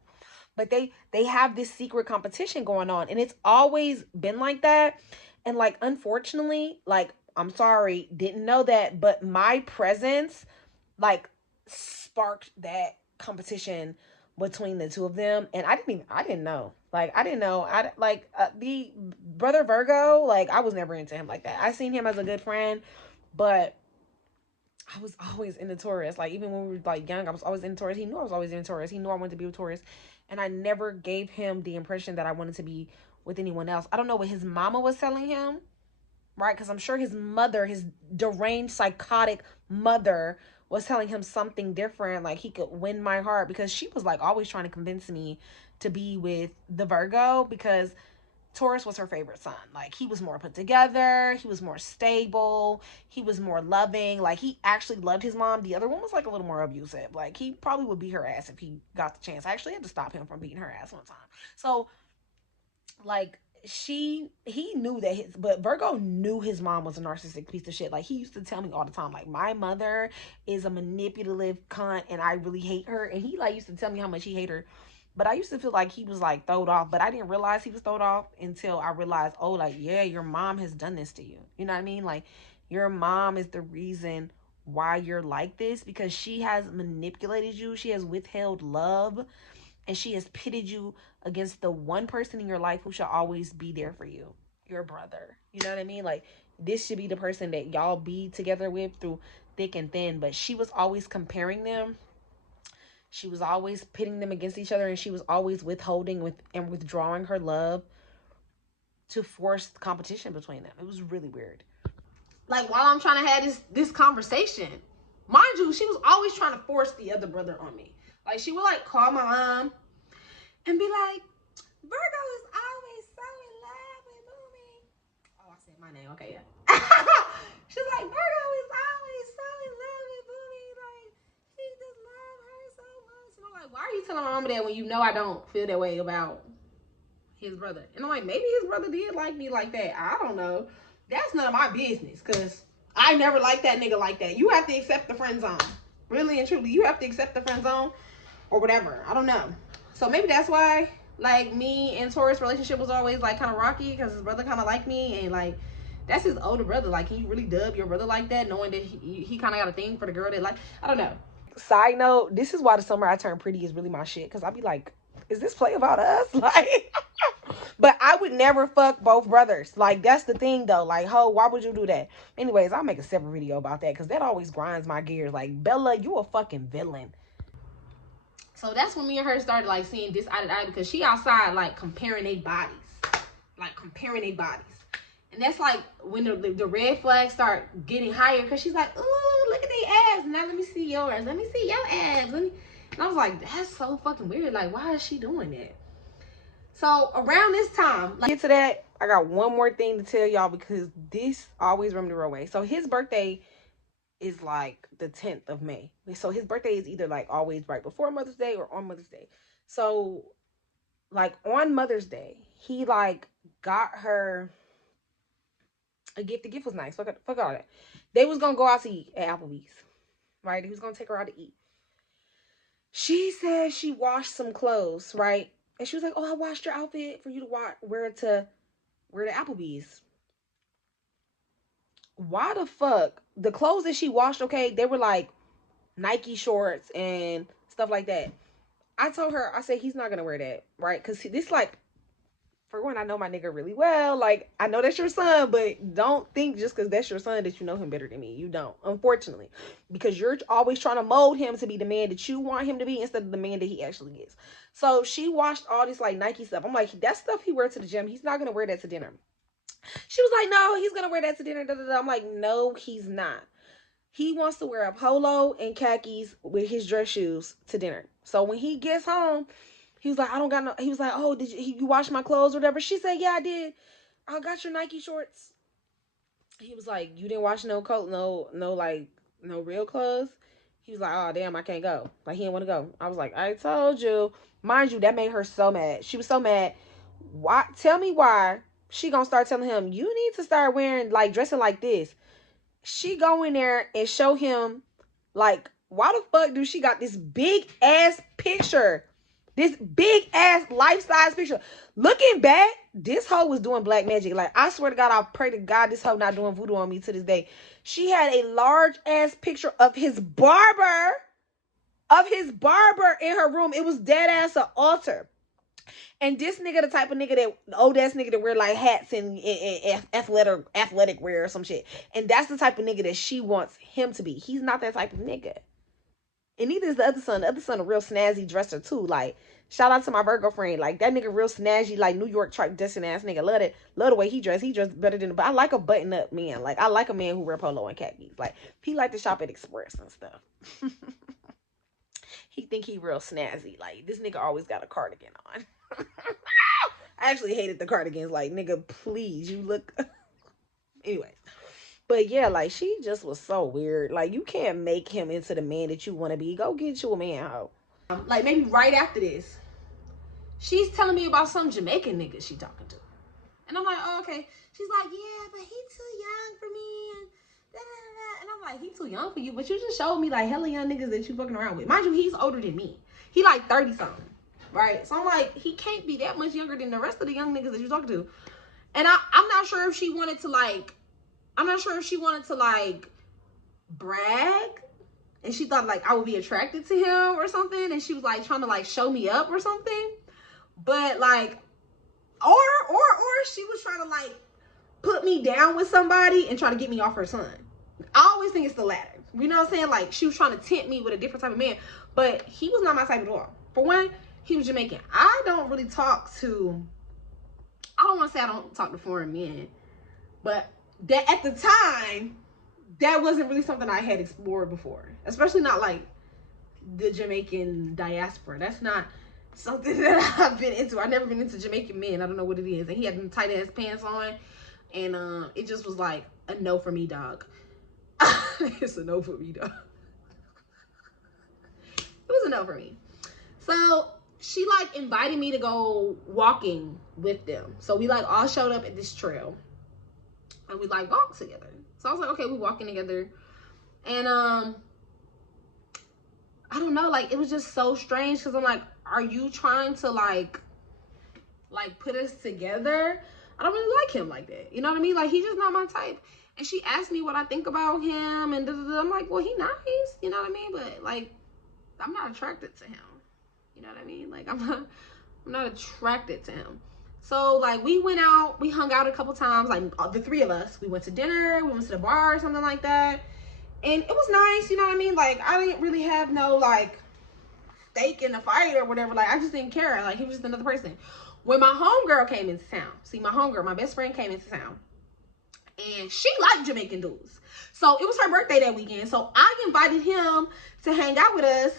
But they have this secret competition going on, and it's always been like that. And like unfortunately, like I'm sorry, didn't know that, but my presence like sparked that competition between the 2 of them. And I didn't know. The brother Virgo, like I was never into him like that. I seen him as a good friend, but I was always into Taurus. Like even when we were like young, I was always into Taurus. He knew I was always into Taurus. He knew I wanted to be with Taurus, and I never gave him the impression that I wanted to be with anyone else. I don't know what his mama was telling him, right? Because I'm sure his mother, his deranged psychotic mother, was telling him something different, like he could win my heart, because she was like always trying to convince me to be with the Virgo, because Taurus was her favorite son. Like he was more put together, he was more stable, he was more loving, like he actually loved his mom. The other one was like a little more abusive. Like he probably would beat her ass if he got the chance. I actually had to stop him from beating her ass one time. So like he knew that but Virgo knew his mom was a narcissistic piece of shit. Like he used to tell me all the time, like, my mother is a manipulative cunt and I really hate her. And he like used to tell me how much he hated her. But I used to feel like he was like throwed off, but I didn't realize he was throwed off until I realized, oh, like, yeah, your mom has done this to you. You know what I mean? Like your mom is the reason why you're like this, because she has manipulated you. She has withheld love, and she has pitted you against the one person in your life who should always be there for you, your brother. You know what I mean? Like this should be the person that y'all be together with through thick and thin, but she was always comparing them. She was always pitting them against each other, and she was always withholding and withdrawing her love to force competition between them. It was really weird. Like while I'm trying to have this conversation, mind you, she was always trying to force the other brother on me. Like she would like call my mom and be like, Virgo is always so in love with Boomy. Oh, I said my name. Okay, yeah. She's like, Virgo is always so in love with Boomy. Like, he just loves her so much. And I'm like, why are you telling my mama that when you know I don't feel that way about his brother? And I'm like, maybe his brother did like me like that. I don't know. That's none of my business, because I never liked that nigga like that. You have to accept the friend zone. Really and truly, you have to accept the friend zone or whatever. I don't know. So maybe that's why like me and Taurus relationship was always like kind of rocky, because his brother kind of liked me, and like that's his older brother. Like, can you really dub your brother like that, knowing that he kind of got a thing for the girl that like, I don't know. Side note, this is why the summer I turned pretty is really my shit, because I'd be like, is this play about us? Like, but I would never fuck both brothers. Like, that's the thing though. Like, ho, why would you do that? Anyways, I'll make a separate video about that, because that always grinds my gears. Like, Bella, you a fucking villain. So that's when me and her started like seeing this eye to eye, because she outside like comparing their bodies. And that's like when the red flags start getting higher, because she's like, ooh, look at their abs. Now let me see yours. Let me see your abs. And I was like, that's so fucking weird. Like, why is she doing that? So around this time, like, get to that, I got one more thing to tell y'all because this always rubbed me the wrong way. So his birthday is like the 10th of May. So his birthday is either like always right before Mother's Day or on Mother's Day. So like on Mother's Day, he like got her a gift. The gift was nice. Fuck all that. They was gonna go out to eat at Applebee's, right? He was gonna take her out to eat. She said she washed some clothes, right? And she was like, "Oh, I washed your outfit for you to wear to Applebee's." Why the fuck? The clothes that she washed, okay, they were like Nike shorts and stuff like that. I told her, I said, he's not gonna wear that, right? Because this, like, for one, I know my nigga really well. Like, I know that's your son, but don't think just because that's your son that you know him better than me. You don't, unfortunately, because you're always trying to mold him to be the man that you want him to be instead of the man that he actually is. So she washed all this like Nike stuff. I'm like, that stuff he wear to the gym, he's not gonna wear that to dinner. She was like, no, he's gonna wear that to dinner. Da, da, da. I'm like, no, he's not. He wants to wear a polo and khakis with his dress shoes to dinner. So when he gets home, he was like, I don't got no. He was like, oh, did you wash my clothes or whatever? She said, yeah, I did. I got your Nike shorts. He was like, you didn't wash no coat, no real clothes. He was like, oh damn, I can't go. Like he didn't want to go. I was like, I told you. Mind you, that made her so mad. She was so mad. Why? Tell me why. She gonna start telling him, you need to start wearing, like, dressing like this. She go in there and show him, like, why the fuck do she got this big ass picture? This big ass life-size picture. Looking back, this hoe was doing black magic. Like, I swear to God, I pray to God this hoe not doing voodoo on me to this day. She had a large ass picture of his barber in her room. It was dead ass an altar. And this nigga, the type of nigga that, old ass nigga that wear like hats and athletic wear or some shit. And that's the type of nigga that she wants him to be. He's not that type of nigga. And neither is the other son. The other son a real snazzy dresser too. Like, shout out to my Virgo friend. Like, that nigga real snazzy, like New York tripe dressing ass nigga. Love it. Love the way he dressed. He dressed better than, but I like a button up man. Like, I like a man who wear polo and khakis. Like, he like to shop at Express and stuff. He think he real snazzy. Like, this nigga always got a cardigan on. I actually hated the cardigans. Like, nigga, please, you look. Anyways, but yeah, like, she just was so weird. Like, you can't make him into the man that you want to be. Go get you a man, hoe. Like, maybe right after this, she's telling me about some Jamaican nigga she talking to, and I'm like, oh, okay. She's like, yeah, but he too young for me, and da, da, da. And I'm like, he too young for you, but you just showed me like hella young niggas that you fucking around with. Mind you, he's older than me. He like 30 something. Right? So I'm like, he can't be that much younger than the rest of the young niggas that you're talking to. And I'm not sure if she wanted to like, brag. And she thought like I would be attracted to him or something. And she was like trying to like show me up or something. But like, or she was trying to like put me down with somebody and try to get me off her son. I always think it's the latter. You know what I'm saying? Like, she was trying to tempt me with a different type of man. But he was not my type at all. For one, he was Jamaican. I don't want to say I don't talk to foreign men, but that at the time, that wasn't really something I had explored before, especially not like the Jamaican diaspora. That's not something that I've been into. I've never been into Jamaican men. I don't know what it is. And he had them tight ass pants on, and it just was like a no for me, dog. It's a no for me, dog. It was a no for me. So she like invited me to go walking with them. So we like all showed up at this trail and we like walked together. So I was like, okay, we walking together. And I don't know, like it was just so strange because I'm like, are you trying to like put us together? I don't really like him like that. You know what I mean? Like, he's just not my type. And she asked me what I think about him, and I'm like, well, he nice, you know what I mean? But like, I'm not attracted to him. You know what I mean? Like, I'm not attracted to him. So like, we went out, we hung out a couple times, like the three of us. We went to dinner, we went to the bar or something like that. And it was nice, you know what I mean? Like, I didn't really have no like stake in the fight or whatever. Like, I just didn't care. Like, he was just another person. When my homegirl came into town, see, my homegirl, my best friend came into town. And she liked Jamaican dudes. So it was her birthday that weekend. So I invited him to hang out with us.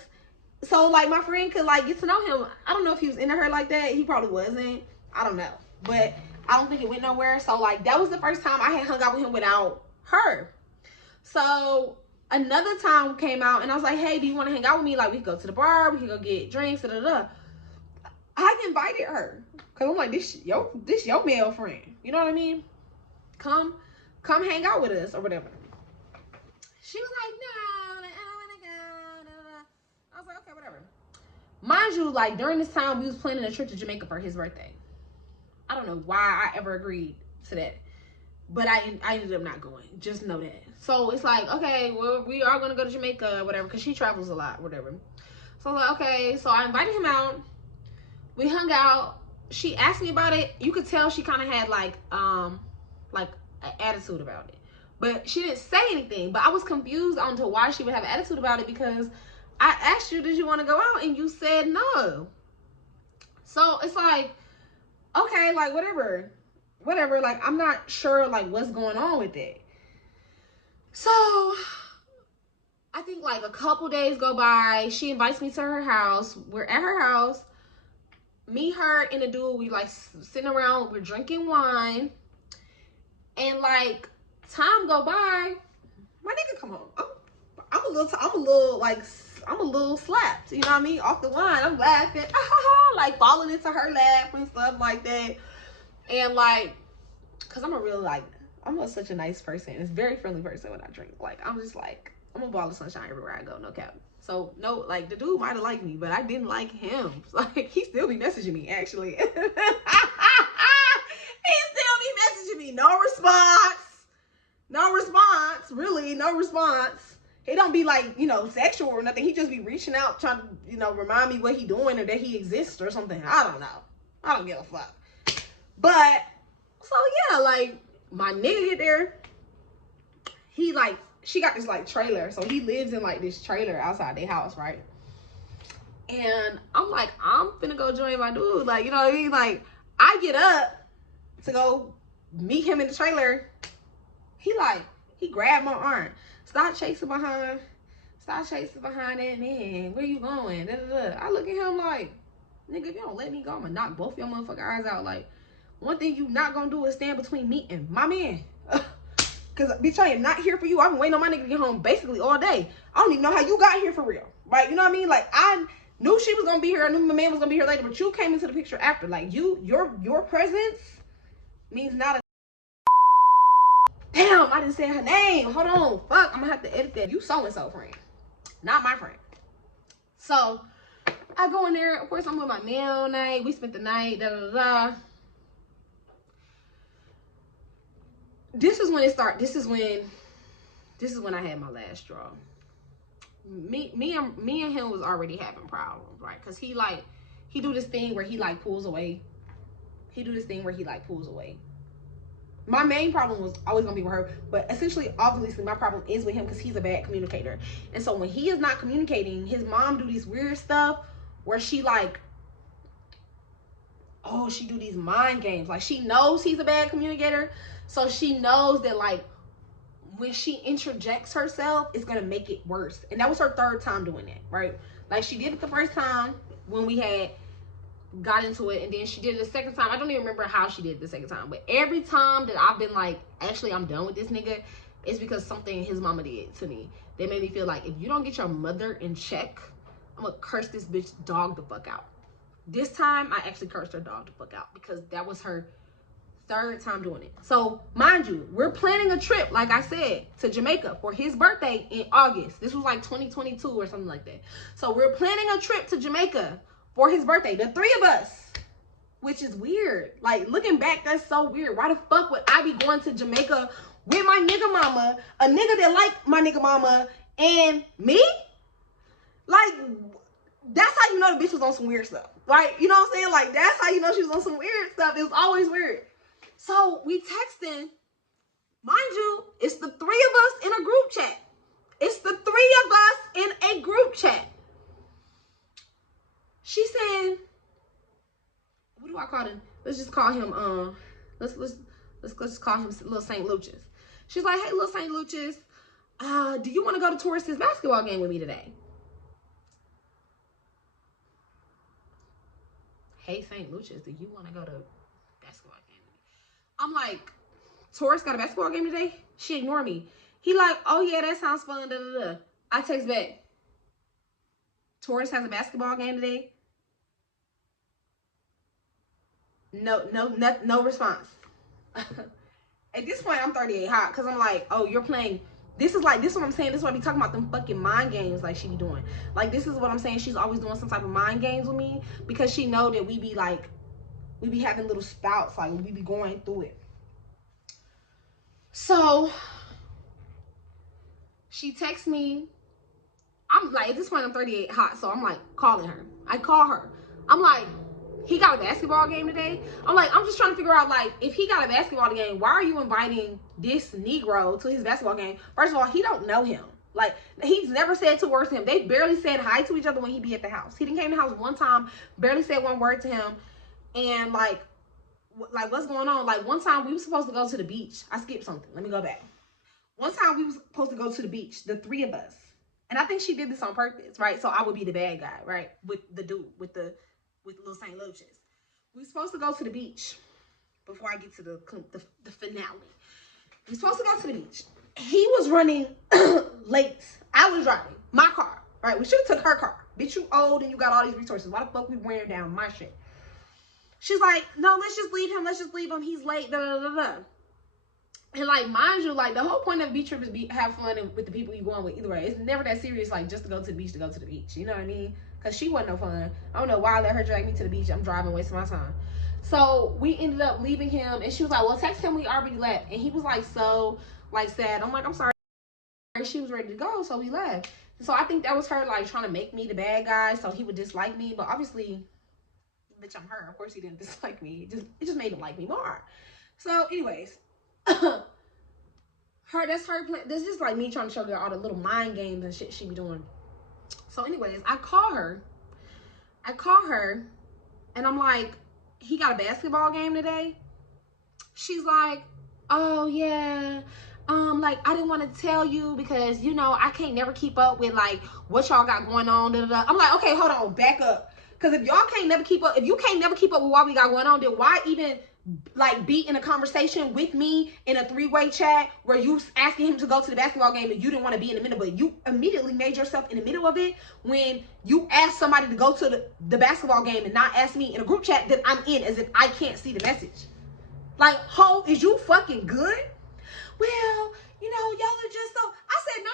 So like my friend could like get to know him. I don't know if he was into her like that. He probably wasn't. I don't know. But I don't think it went nowhere. So like that was the first time I had hung out with him without her. So another time came out and I was like, hey, do you want to hang out with me? Like we could go to the bar, we could go get drinks, da da da. I invited her. Cause I'm like, this your male friend. You know what I mean? Come hang out with us or whatever. She was like, no, I don't want to go. I was like, okay, whatever. Mind you, like during this time, we was planning a trip to Jamaica for his birthday. I don't know why I ever agreed to that. But I ended up not going. Just know that. So it's like, okay, well, we are going to go to Jamaica or whatever. Because she travels a lot, whatever. So I was like, okay. So I invited him out. We hung out. She asked me about it. You could tell she kind of had like an attitude about it. But she didn't say anything. But I was confused on to why she would have an attitude about it. Because I asked you, did you want to go out? And you said no. So it's like, okay, like whatever, like I'm not sure like what's going on with it. So I think like a couple days go by, she invites me to her house. We're at her house, me, her, and a dude. We like sitting around, we're drinking wine, and like time go by, my nigga come home. I'm a little slapped, you know what I mean? Off the wine, I'm laughing, like falling into her lap and stuff like that. And like, cause I'm such a nice person. It's a very friendly person when I drink. Like, I'm just like, I'm a ball of sunshine everywhere I go, no cap. So no, like the dude might've liked me, but I didn't like him. Like he still be messaging me actually. He still be messaging me. No response, really, no response. He don't be like, you know, sexual or nothing. He just be reaching out, trying to, you know, remind me what he doing or that he exists or something. I don't know. I don't give a fuck. But, so yeah, like, my nigga get there. He like, she got this like trailer. So he lives in like this trailer outside their house, right? And I'm like, I'm finna go join my dude. Like, you know what I mean? Like, I get up to go meet him in the trailer. He grabbed my arm. Stop chasing behind that man. Where you going? Da, da, da. I look at him like, nigga, if you don't let me go, I'm gonna knock both your motherfucking eyes out. Like, one thing you not gonna do is stand between me and my man. Cause bitch, I am not here for you. I've been waiting on my nigga to get home basically all day. I don't even know how you got here for real. Right? You know what I mean? Like, I knew she was gonna be here. I knew my man was gonna be here later, but you came into the picture after. Like, your presence means not a damn, I didn't say her name. Hold on. Fuck, I'm gonna have to edit that. You so-and-so friend. Not my friend. So I go in there. Of course, I'm with my man all night. We spent the night. Da da da. This is when it started. This is when I had my last straw. Me and him was already having problems, right? Cause he do this thing where he like pulls away. My main problem was always gonna be with her, but essentially, obviously, my problem is with him because he's a bad communicator. And so when he is not communicating, his mom do these weird stuff where she like, oh, she do these mind games. Like, she knows he's a bad communicator, so she knows that like when she interjects herself, it's gonna make it worse. And that was her third time doing that, right? Like, she did it the first time when we had got into it, and then she did it the second time. I don't even remember how she did it the second time, but every time that I've been like, actually, I'm done with this nigga, it's because something his mama did to me that made me feel like, if you don't get your mother in check, I'm gonna curse this bitch dog the fuck out. This time, I actually cursed her dog the fuck out because that was her third time doing it. So, mind you, we're planning a trip, like I said, to Jamaica for his birthday in August. This was like 2022 or something like that. So, we're planning a trip to Jamaica for his birthday, the three of us, which is weird. Like, looking back, that's so weird. Why the fuck would I be going to Jamaica with my nigga mama, a nigga that like my nigga mama, and me? Like, that's how you know the bitch was on some weird stuff. Like, you know what I'm saying? Like, that's how you know she was on some weird stuff. It was always weird. So, we texting. Mind you, it's the three of us in a group chat. It's the three of us in a group chat. She said, what do I call him? Let's just call him let's call him Little St. Lucius. She's like, hey, little St. Lucius, do you want to go to Taurus's basketball game with me today? Hey, St. Lucius, do you want to go to basketball game with me? I'm like, Taurus got a basketball game today? She ignored me. He like, oh yeah, that sounds fun. Da, da, da. I text back, Taurus has a basketball game today? No response. At this point, I'm 38 hot because I'm like, oh, you're playing. This is what I'm saying. This is what I be talking about, them fucking mind games like she be doing. Like, this is what I'm saying. She's always doing some type of mind games with me because she know that we be having little spouts, like we be going through it. So she texts me. I'm like, at this point, I'm 38 hot, so I'm like calling her. I call her. I'm like, he got a basketball game today? I'm like, I'm just trying to figure out, like, if he got a basketball game, why are you inviting this Negro to his basketball game? First of all, he don't know him. Like, he's never said 2 words to him. They barely said hi to each other when he be at the house. He didn't came to the house one time, barely said 1 word to him. And, like, what's going on? Like, one time we were supposed to go to the beach. I skipped something. Let me go back. One time we were supposed to go to the beach, the 3 of us. And I think she did this on purpose, right? So I would be the bad guy, right? With the dude, with little St. Lucius. We're supposed to go to the beach before I get to the finale. We're supposed to go to the beach. He was running late. I was driving my car, right? We should have took her car. Bitch, you old and you got all these resources. Why the fuck we wearing down my shit? She's like, no, let's just leave him. Let's just leave him. He's late. Da, da, da, da. And, like, mind you, like, the whole point of a beach trip is have fun with the people you going with either way. It's never that serious, like, just to go to the beach to go to the beach. You know what I mean? Because she wasn't no fun. I don't know why I let her drag me to the beach. I'm driving, wasting my time. So we ended up leaving him. And she was like, well, text him we already left. And he was, like, so, like, sad. I'm like, I'm sorry. She was ready to go, so we left. So I think that was her, like, trying to make me the bad guy so he would dislike me. But obviously, bitch, I'm her. Of course he didn't dislike me. It just made him like me more. So, anyways. That's her plan. This is like me trying to show her all the little mind games and shit she be doing. So anyways, I call her and I'm like, he got a basketball game today? She's like, oh yeah, like, I didn't want to tell you because, you know, I can't never keep up with, like, what y'all got going on. Da, da, da. I'm like, okay, hold on, back up. Because if y'all can't never keep up, if you can't never keep up with what we got going on, then why even, like, be in a conversation with me in a 3-way chat where you asking him to go to the basketball game and you didn't want to be in the middle, but you immediately made yourself in the middle of it when you asked somebody to go to the basketball game and not ask me in a group chat that I'm in as if I can't see the message. Like, ho, is you fucking good? Well, you know, y'all are just so... I said,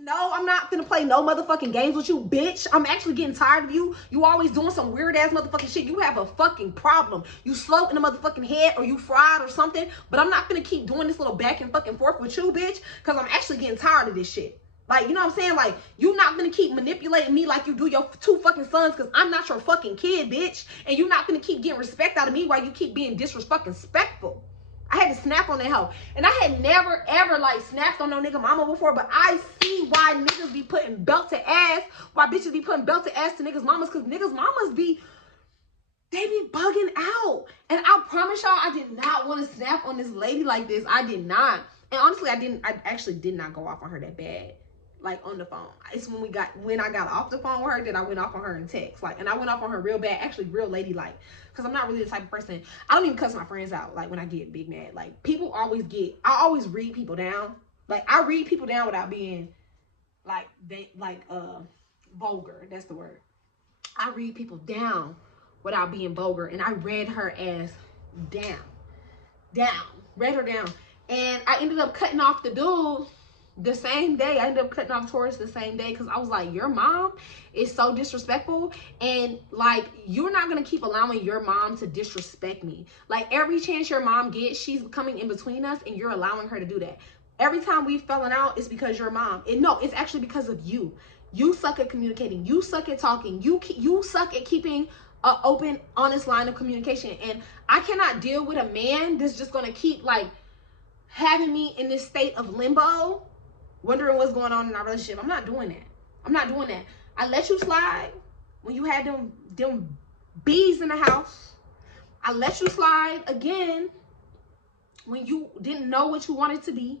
no, I'm not gonna play no motherfucking games with you, bitch. I'm actually getting tired of you. You always doing some weird ass motherfucking shit. You have a fucking problem. You slow in the motherfucking head or you fried or something. But I'm not gonna keep doing this little back and fucking forth with you, bitch, because I'm actually getting tired of this shit. Like, you know what I'm saying? Like, you're not gonna keep manipulating me like you do your 2 fucking sons, because I'm not your fucking kid, bitch. And you're not gonna keep getting respect out of me while you keep being disrespectful. I had to snap on that hoe. And I had never, ever, like, snapped on no nigga mama before. But I see why niggas be putting belt to ass. Why bitches be putting belt to ass to niggas mamas. Because niggas mamas be, they be bugging out. And I promise y'all, I did not want to snap on this lady like this. I did not. And honestly, I actually did not go off on her that bad. Like, on the phone. It's when I got off the phone with her that I went off on her in text. Like, and I went off on her real bad, actually real ladylike. Because I'm not really the type of person, I don't even cuss my friends out, like, when I get big mad. Like, people always I always read people down. Like, I read people down without being, vulgar. That's the word. I read people down without being vulgar. And I read her ass down. Read her down. And I ended up cutting off the dude the same day. I ended up cutting off Taurus the same day because I was like, your mom is so disrespectful, and like, you're not gonna keep allowing your mom to disrespect me. Like, every chance your mom gets, she's coming in between us, and you're allowing her to do that. Every time we've fallen out, it's because your mom. And no, it's actually because of you. You suck at communicating. You suck at talking. You suck at keeping an open, honest line of communication. And I cannot deal with a man that's just gonna keep, like, having me in this state of limbo, wondering what's going on in our relationship. I'm not doing that. I'm not doing that. I let you slide when you had them bees in the house. I let you slide again when you didn't know what you wanted to be.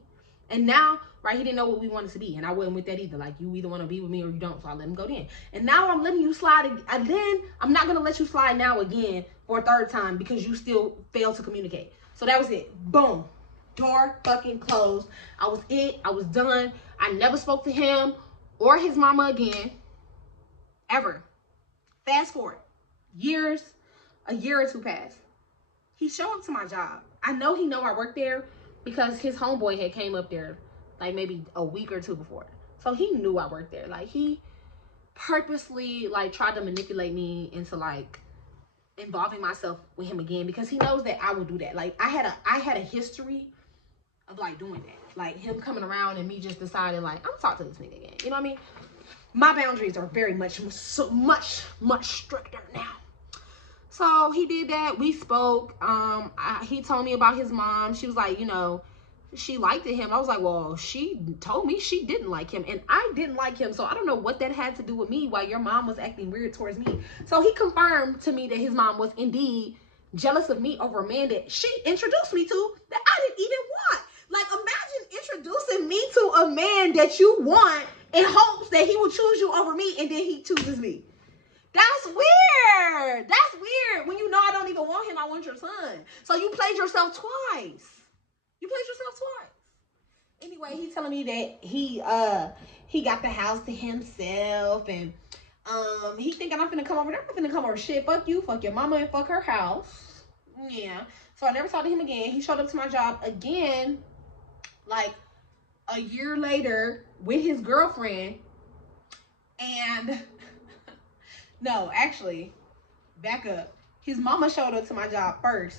And now, right, he didn't know what we wanted to be. And I wasn't with that either. Like, you either want to be with me or you don't. So I let him go then. And now I'm letting you slide. And then I'm not going to let you slide now again for a third time because you still failed to communicate. So that was it. Boom. Door fucking closed. I was done. I never spoke to him or his mama again. Ever. Fast forward. Years. A year or two passed. He showed up to my job. I know he know I work there because his homeboy had came up there like maybe a week or two before. So he knew I worked there. Like, he purposely like tried to manipulate me into like involving myself with him again because he knows that I would do that. Like, I had a history of like doing that. Like, him coming around and me just deciding like, I'm gonna talk to this nigga again. You know what I mean? My boundaries are very much stricter now. So he did that. We spoke. He told me about his mom. She was like, you know, she liked him. I was like, well, she told me she didn't like him. And I didn't like him. So I don't know what that had to do with me while your mom was acting weird towards me. So he confirmed to me that his mom was indeed jealous of me over a man that she introduced me to that I didn't even want. Like, imagine introducing me to a man that you want in hopes that he will choose you over me and then he chooses me. That's weird. That's weird. When you know I don't even want him, I want your son. So you played yourself twice. You played yourself twice. Anyway, he's telling me that he got the house to himself and he thinking I'm finna come over there. I'm finna come over. Shit, fuck you, fuck your mama, and fuck her house. Yeah. So I never talked to him again. He showed up to my job again, like a year later with his girlfriend. And no, actually, back up. His mama showed up to my job first.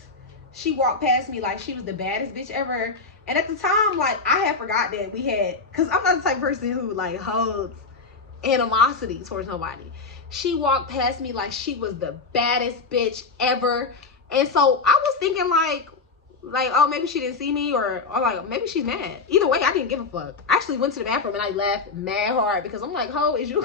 She walked past me like she was the baddest bitch ever. And at the time, like, I had forgot that we had, because I'm not the type of person who, like, holds animosity towards nobody. She walked past me like she was the baddest bitch ever. And so I was thinking, like, oh, maybe she didn't see me, or like, maybe she's mad. Either way, I didn't give a fuck. I actually went to the bathroom and I laughed mad hard because I'm like, ho, is you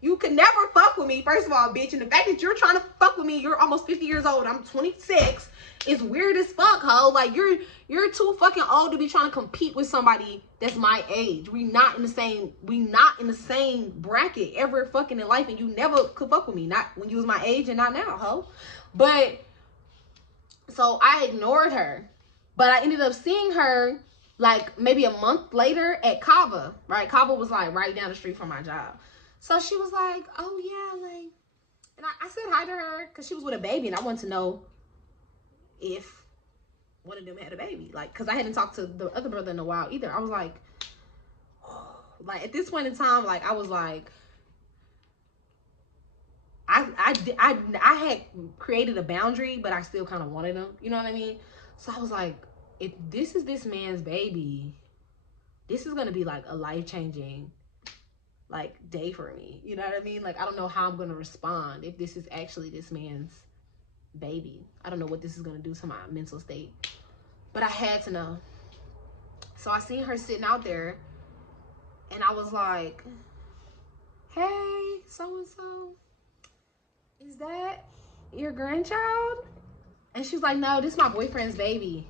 You could never fuck with me, first of all, bitch. And the fact that you're trying to fuck with me, you're almost 50 years old. I'm 26. It's weird as fuck, ho. Like, you're too fucking old to be trying to compete with somebody that's my age. We not in the same bracket ever fucking in life, and you never could fuck with me. Not when you was my age and not now, ho. But so I ignored her. But I ended up seeing her like maybe a month later at Kava, right? Kava was like right down the street from my job. So she was like, oh yeah, like, and I said hi to her because she was with a baby and I wanted to know if one of them had a baby. Like, because I hadn't talked to the other brother in a while either. I was like at this point in time, like, I was like, I had created a boundary, but I still kind of wanted him. You know what I mean? So I was like, if this is this man's baby, this is going to be like a life-changing like day for me. You know what I mean? Like, I don't know how I'm going to respond if this is actually this man's baby. I don't know what this is going to do to my mental state, but I had to know. So I seen her sitting out there and I was like, hey, so-and-so, is that your grandchild? And she's like, no, this is my boyfriend's baby.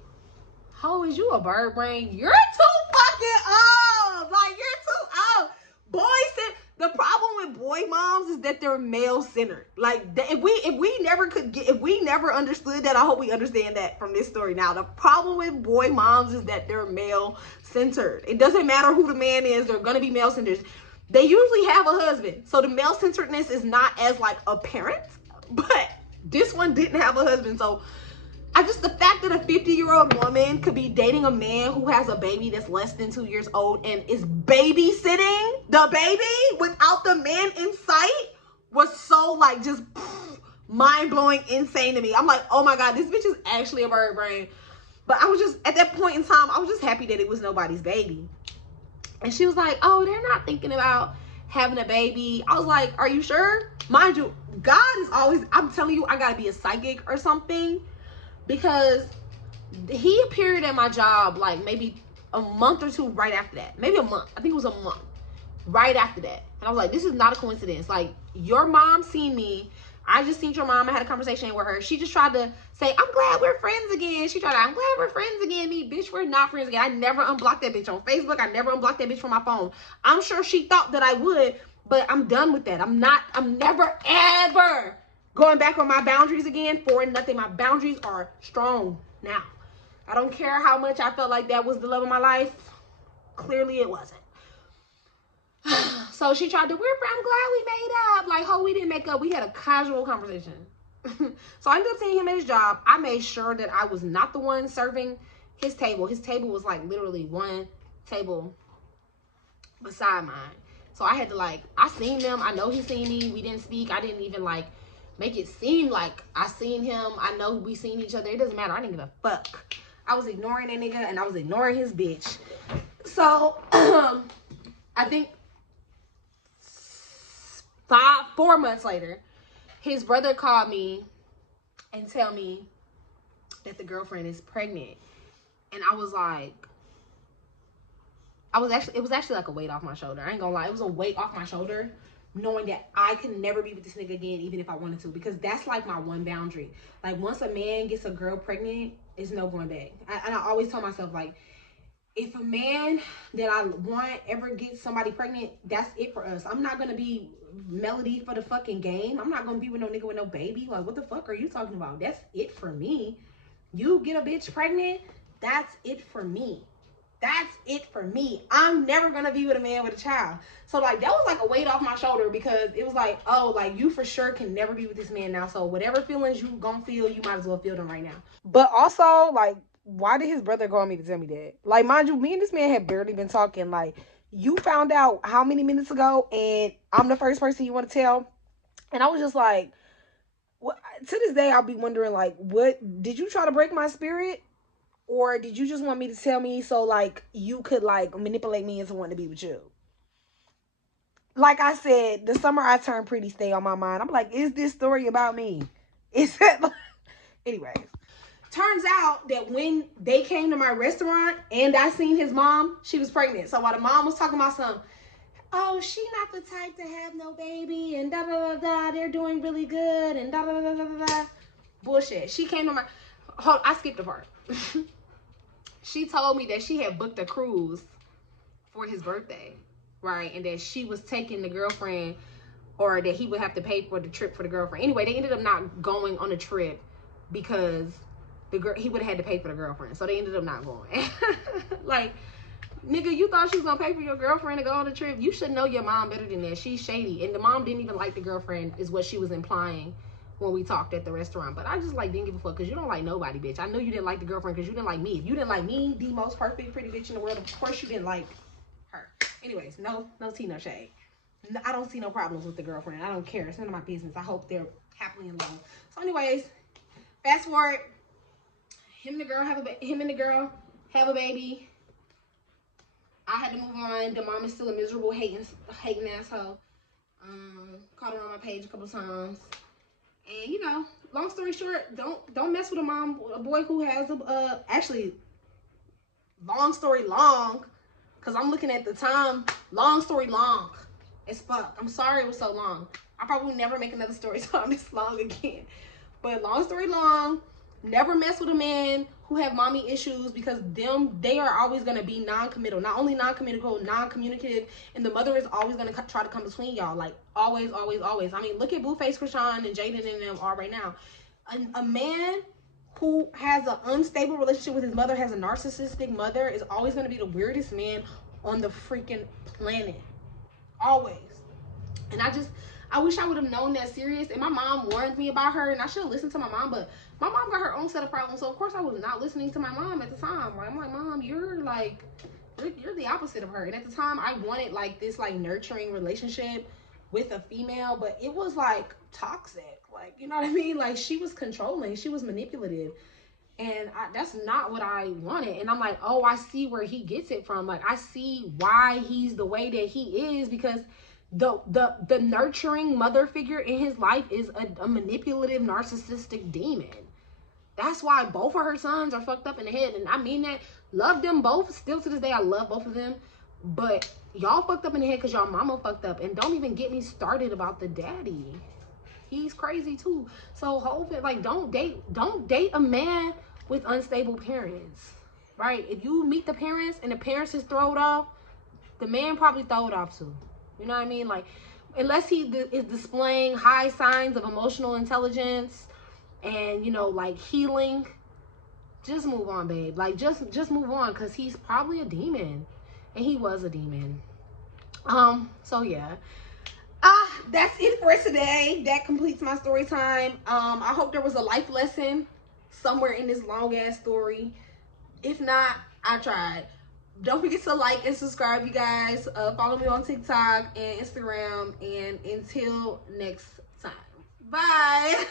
Ho, is you a bird brain? You're too fucking old. Like, you're too old. The problem with boy moms is that they're male centered. Like, if we never understood that, I hope we understand that from this story now. The problem with boy moms is that they're male centered. It doesn't matter who the man is, they're gonna be male centered. They usually have a husband, so the male centeredness is not as like apparent, but this one didn't have a husband. So the fact that a 50-year-old woman could be dating a man who has a baby that's less than 2 years old and is babysitting the baby without the man in sight was so like just mind-blowing, insane to me. I'm like, oh my God, this bitch is actually a bird brain. But I was just, at that point in time, I was just happy that it was nobody's baby. And she was like, oh, they're not thinking about having a baby. I was like, are you sure? Mind you, God is always, I'm telling you, I gotta be a psychic or something, because he appeared at my job like maybe a month or two right after that. Maybe a month. I think it was a month right after that. And I was like, this is not a coincidence. Like, your mom seen me. I just seen your mom. I had a conversation with her. She just tried to say, I'm glad we're friends again. She tried to, I'm glad we're friends again. Me, bitch, we're not friends again. I never unblocked that bitch on Facebook. I never unblocked that bitch from my phone. I'm sure she thought that I would, but I'm done with that. I'm never, ever going back on my boundaries again for nothing. My boundaries are strong now. I don't care how much I felt like that was the love of my life. Clearly it wasn't. So she tried to, I'm glad we made up. Like, oh, we didn't make up. We had a casual conversation. So I ended up seeing him at his job. I made sure that I was not the one serving his table. His table was like literally one table beside mine. So I had to like, I seen them. I know he seen me. We didn't speak. I didn't even like make it seem like I seen him. I know we seen each other. It doesn't matter. I didn't give a fuck. I was ignoring that nigga and I was ignoring his bitch. So I think 4 months later, his brother called me and tell me that the girlfriend is pregnant. And I was like, it was actually like a weight off my shoulder. I ain't gonna lie. It was a weight off my shoulder knowing that I could never be with this nigga again, even if I wanted to, because that's like my one boundary. Like, once a man gets a girl pregnant, it's no going back. And I always tell myself, like, if a man that I want ever gets somebody pregnant, that's it for us. I'm not gonna be Melody for the fucking game. I'm not gonna be with no nigga with no baby. Like, what the fuck are you talking about? That's it for me. You get a bitch pregnant, that's it for me. That's it for me. I'm never gonna be with a man with a child. So like, that was like a weight off my shoulder, because it was like, oh, like, you for sure can never be with this man now. So whatever feelings you gonna feel, you might as well feel them right now. But also, like, why did his brother call me to tell me that? Like, mind you, me and this man had barely been talking. Like, you found out how many minutes ago, and I'm the first person you want to tell? And I was just like, what? To this day, I'll be wondering, like, what? Did you try to break my spirit? Or did you just want me to tell me so, like, you could, like, manipulate me into wanting to be with you? Like I said, the summer I turned pretty stay on my mind. I'm like, is this story about me? Is that... Anyways. Turns out that when they came to my restaurant and I seen his mom, she was pregnant. So while the mom was talking about something, oh, she not the type to have no baby, and da-da-da-da, they're doing really good, and da-da-da-da-da-da. Bullshit. She came to my... Hold, I skipped a part. She told me that she had booked a cruise for his birthday, right? And that she was taking the girlfriend, or that he would have to pay for the trip for the girlfriend. Anyway, they ended up not going on a trip because he would have had to pay for the girlfriend. So they ended up not going. Like, nigga, you thought she was gonna pay for your girlfriend to go on a trip? You should know your mom better than that. She's shady. And the mom didn't even like the girlfriend, is what she was implying when we talked at the restaurant. But I just, like, didn't give a fuck, because you don't like nobody, bitch. I know you didn't like the girlfriend because you didn't like me. If you didn't like me, the most perfect pretty bitch in the world, of course you didn't like her. Anyways, no tea, no shade. I don't see no problems with the girlfriend. I don't care. It's none of my business. I hope they're happily in love. So anyways, fast forward. Him and the girl have a baby. I had to move on. The mom is still a miserable, hating asshole. Caught her on my page a couple times. And, you know, long story short, don't mess with a boy who has actually, long story long, because I'm looking at the time, long story long as fuck. I'm sorry it was so long. I'll probably never make another story time this long again. But long story long, never mess with a man who have mommy issues, because they are always going to be non-committal. Not only non-committal, non-communicative, and the mother is always going to try to come between y'all. Like, always, always, always. I mean, look at Blueface Krishan and Jaden and them all right now. A man who has an unstable relationship with his mother, has a narcissistic mother, is always going to be the weirdest man on the freaking planet. Always. And I wish I would have known that serious. And my mom warned me about her, and I should have listened to my mom, but my mom got her own set of problems. So of course I was not listening to my mom at the time. I'm like, Mom, you're the opposite of her. And at the time I wanted like this like nurturing relationship with a female, but it was like toxic. Like, you know what I mean? Like, she was controlling, she was manipulative. And that's not what I wanted. And I'm like, oh, I see where he gets it from. Like, I see why he's the way that he is, because the nurturing mother figure in his life is a manipulative, narcissistic demon. That's why both of her sons are fucked up in the head. And I mean that. Love them both. Still to this day, I love both of them. But y'all fucked up in the head because y'all mama fucked up. And don't even get me started about the daddy. he's crazy too. So hopefully, like, don't date a man with unstable parents, right? If you meet the parents and the parents is throwed off, the man probably throwed off too. You know what I mean? Like, unless he is displaying high signs of emotional intelligence and, you know, like healing, just move on, babe. Like, just move on, because he's probably a demon, and he was a demon. So yeah. That's it for today. That completes my story time. I hope there was a life lesson somewhere in this long ass story. If not, I tried. Don't forget to like and subscribe, you guys. Follow me on TikTok and Instagram. And until next time, bye.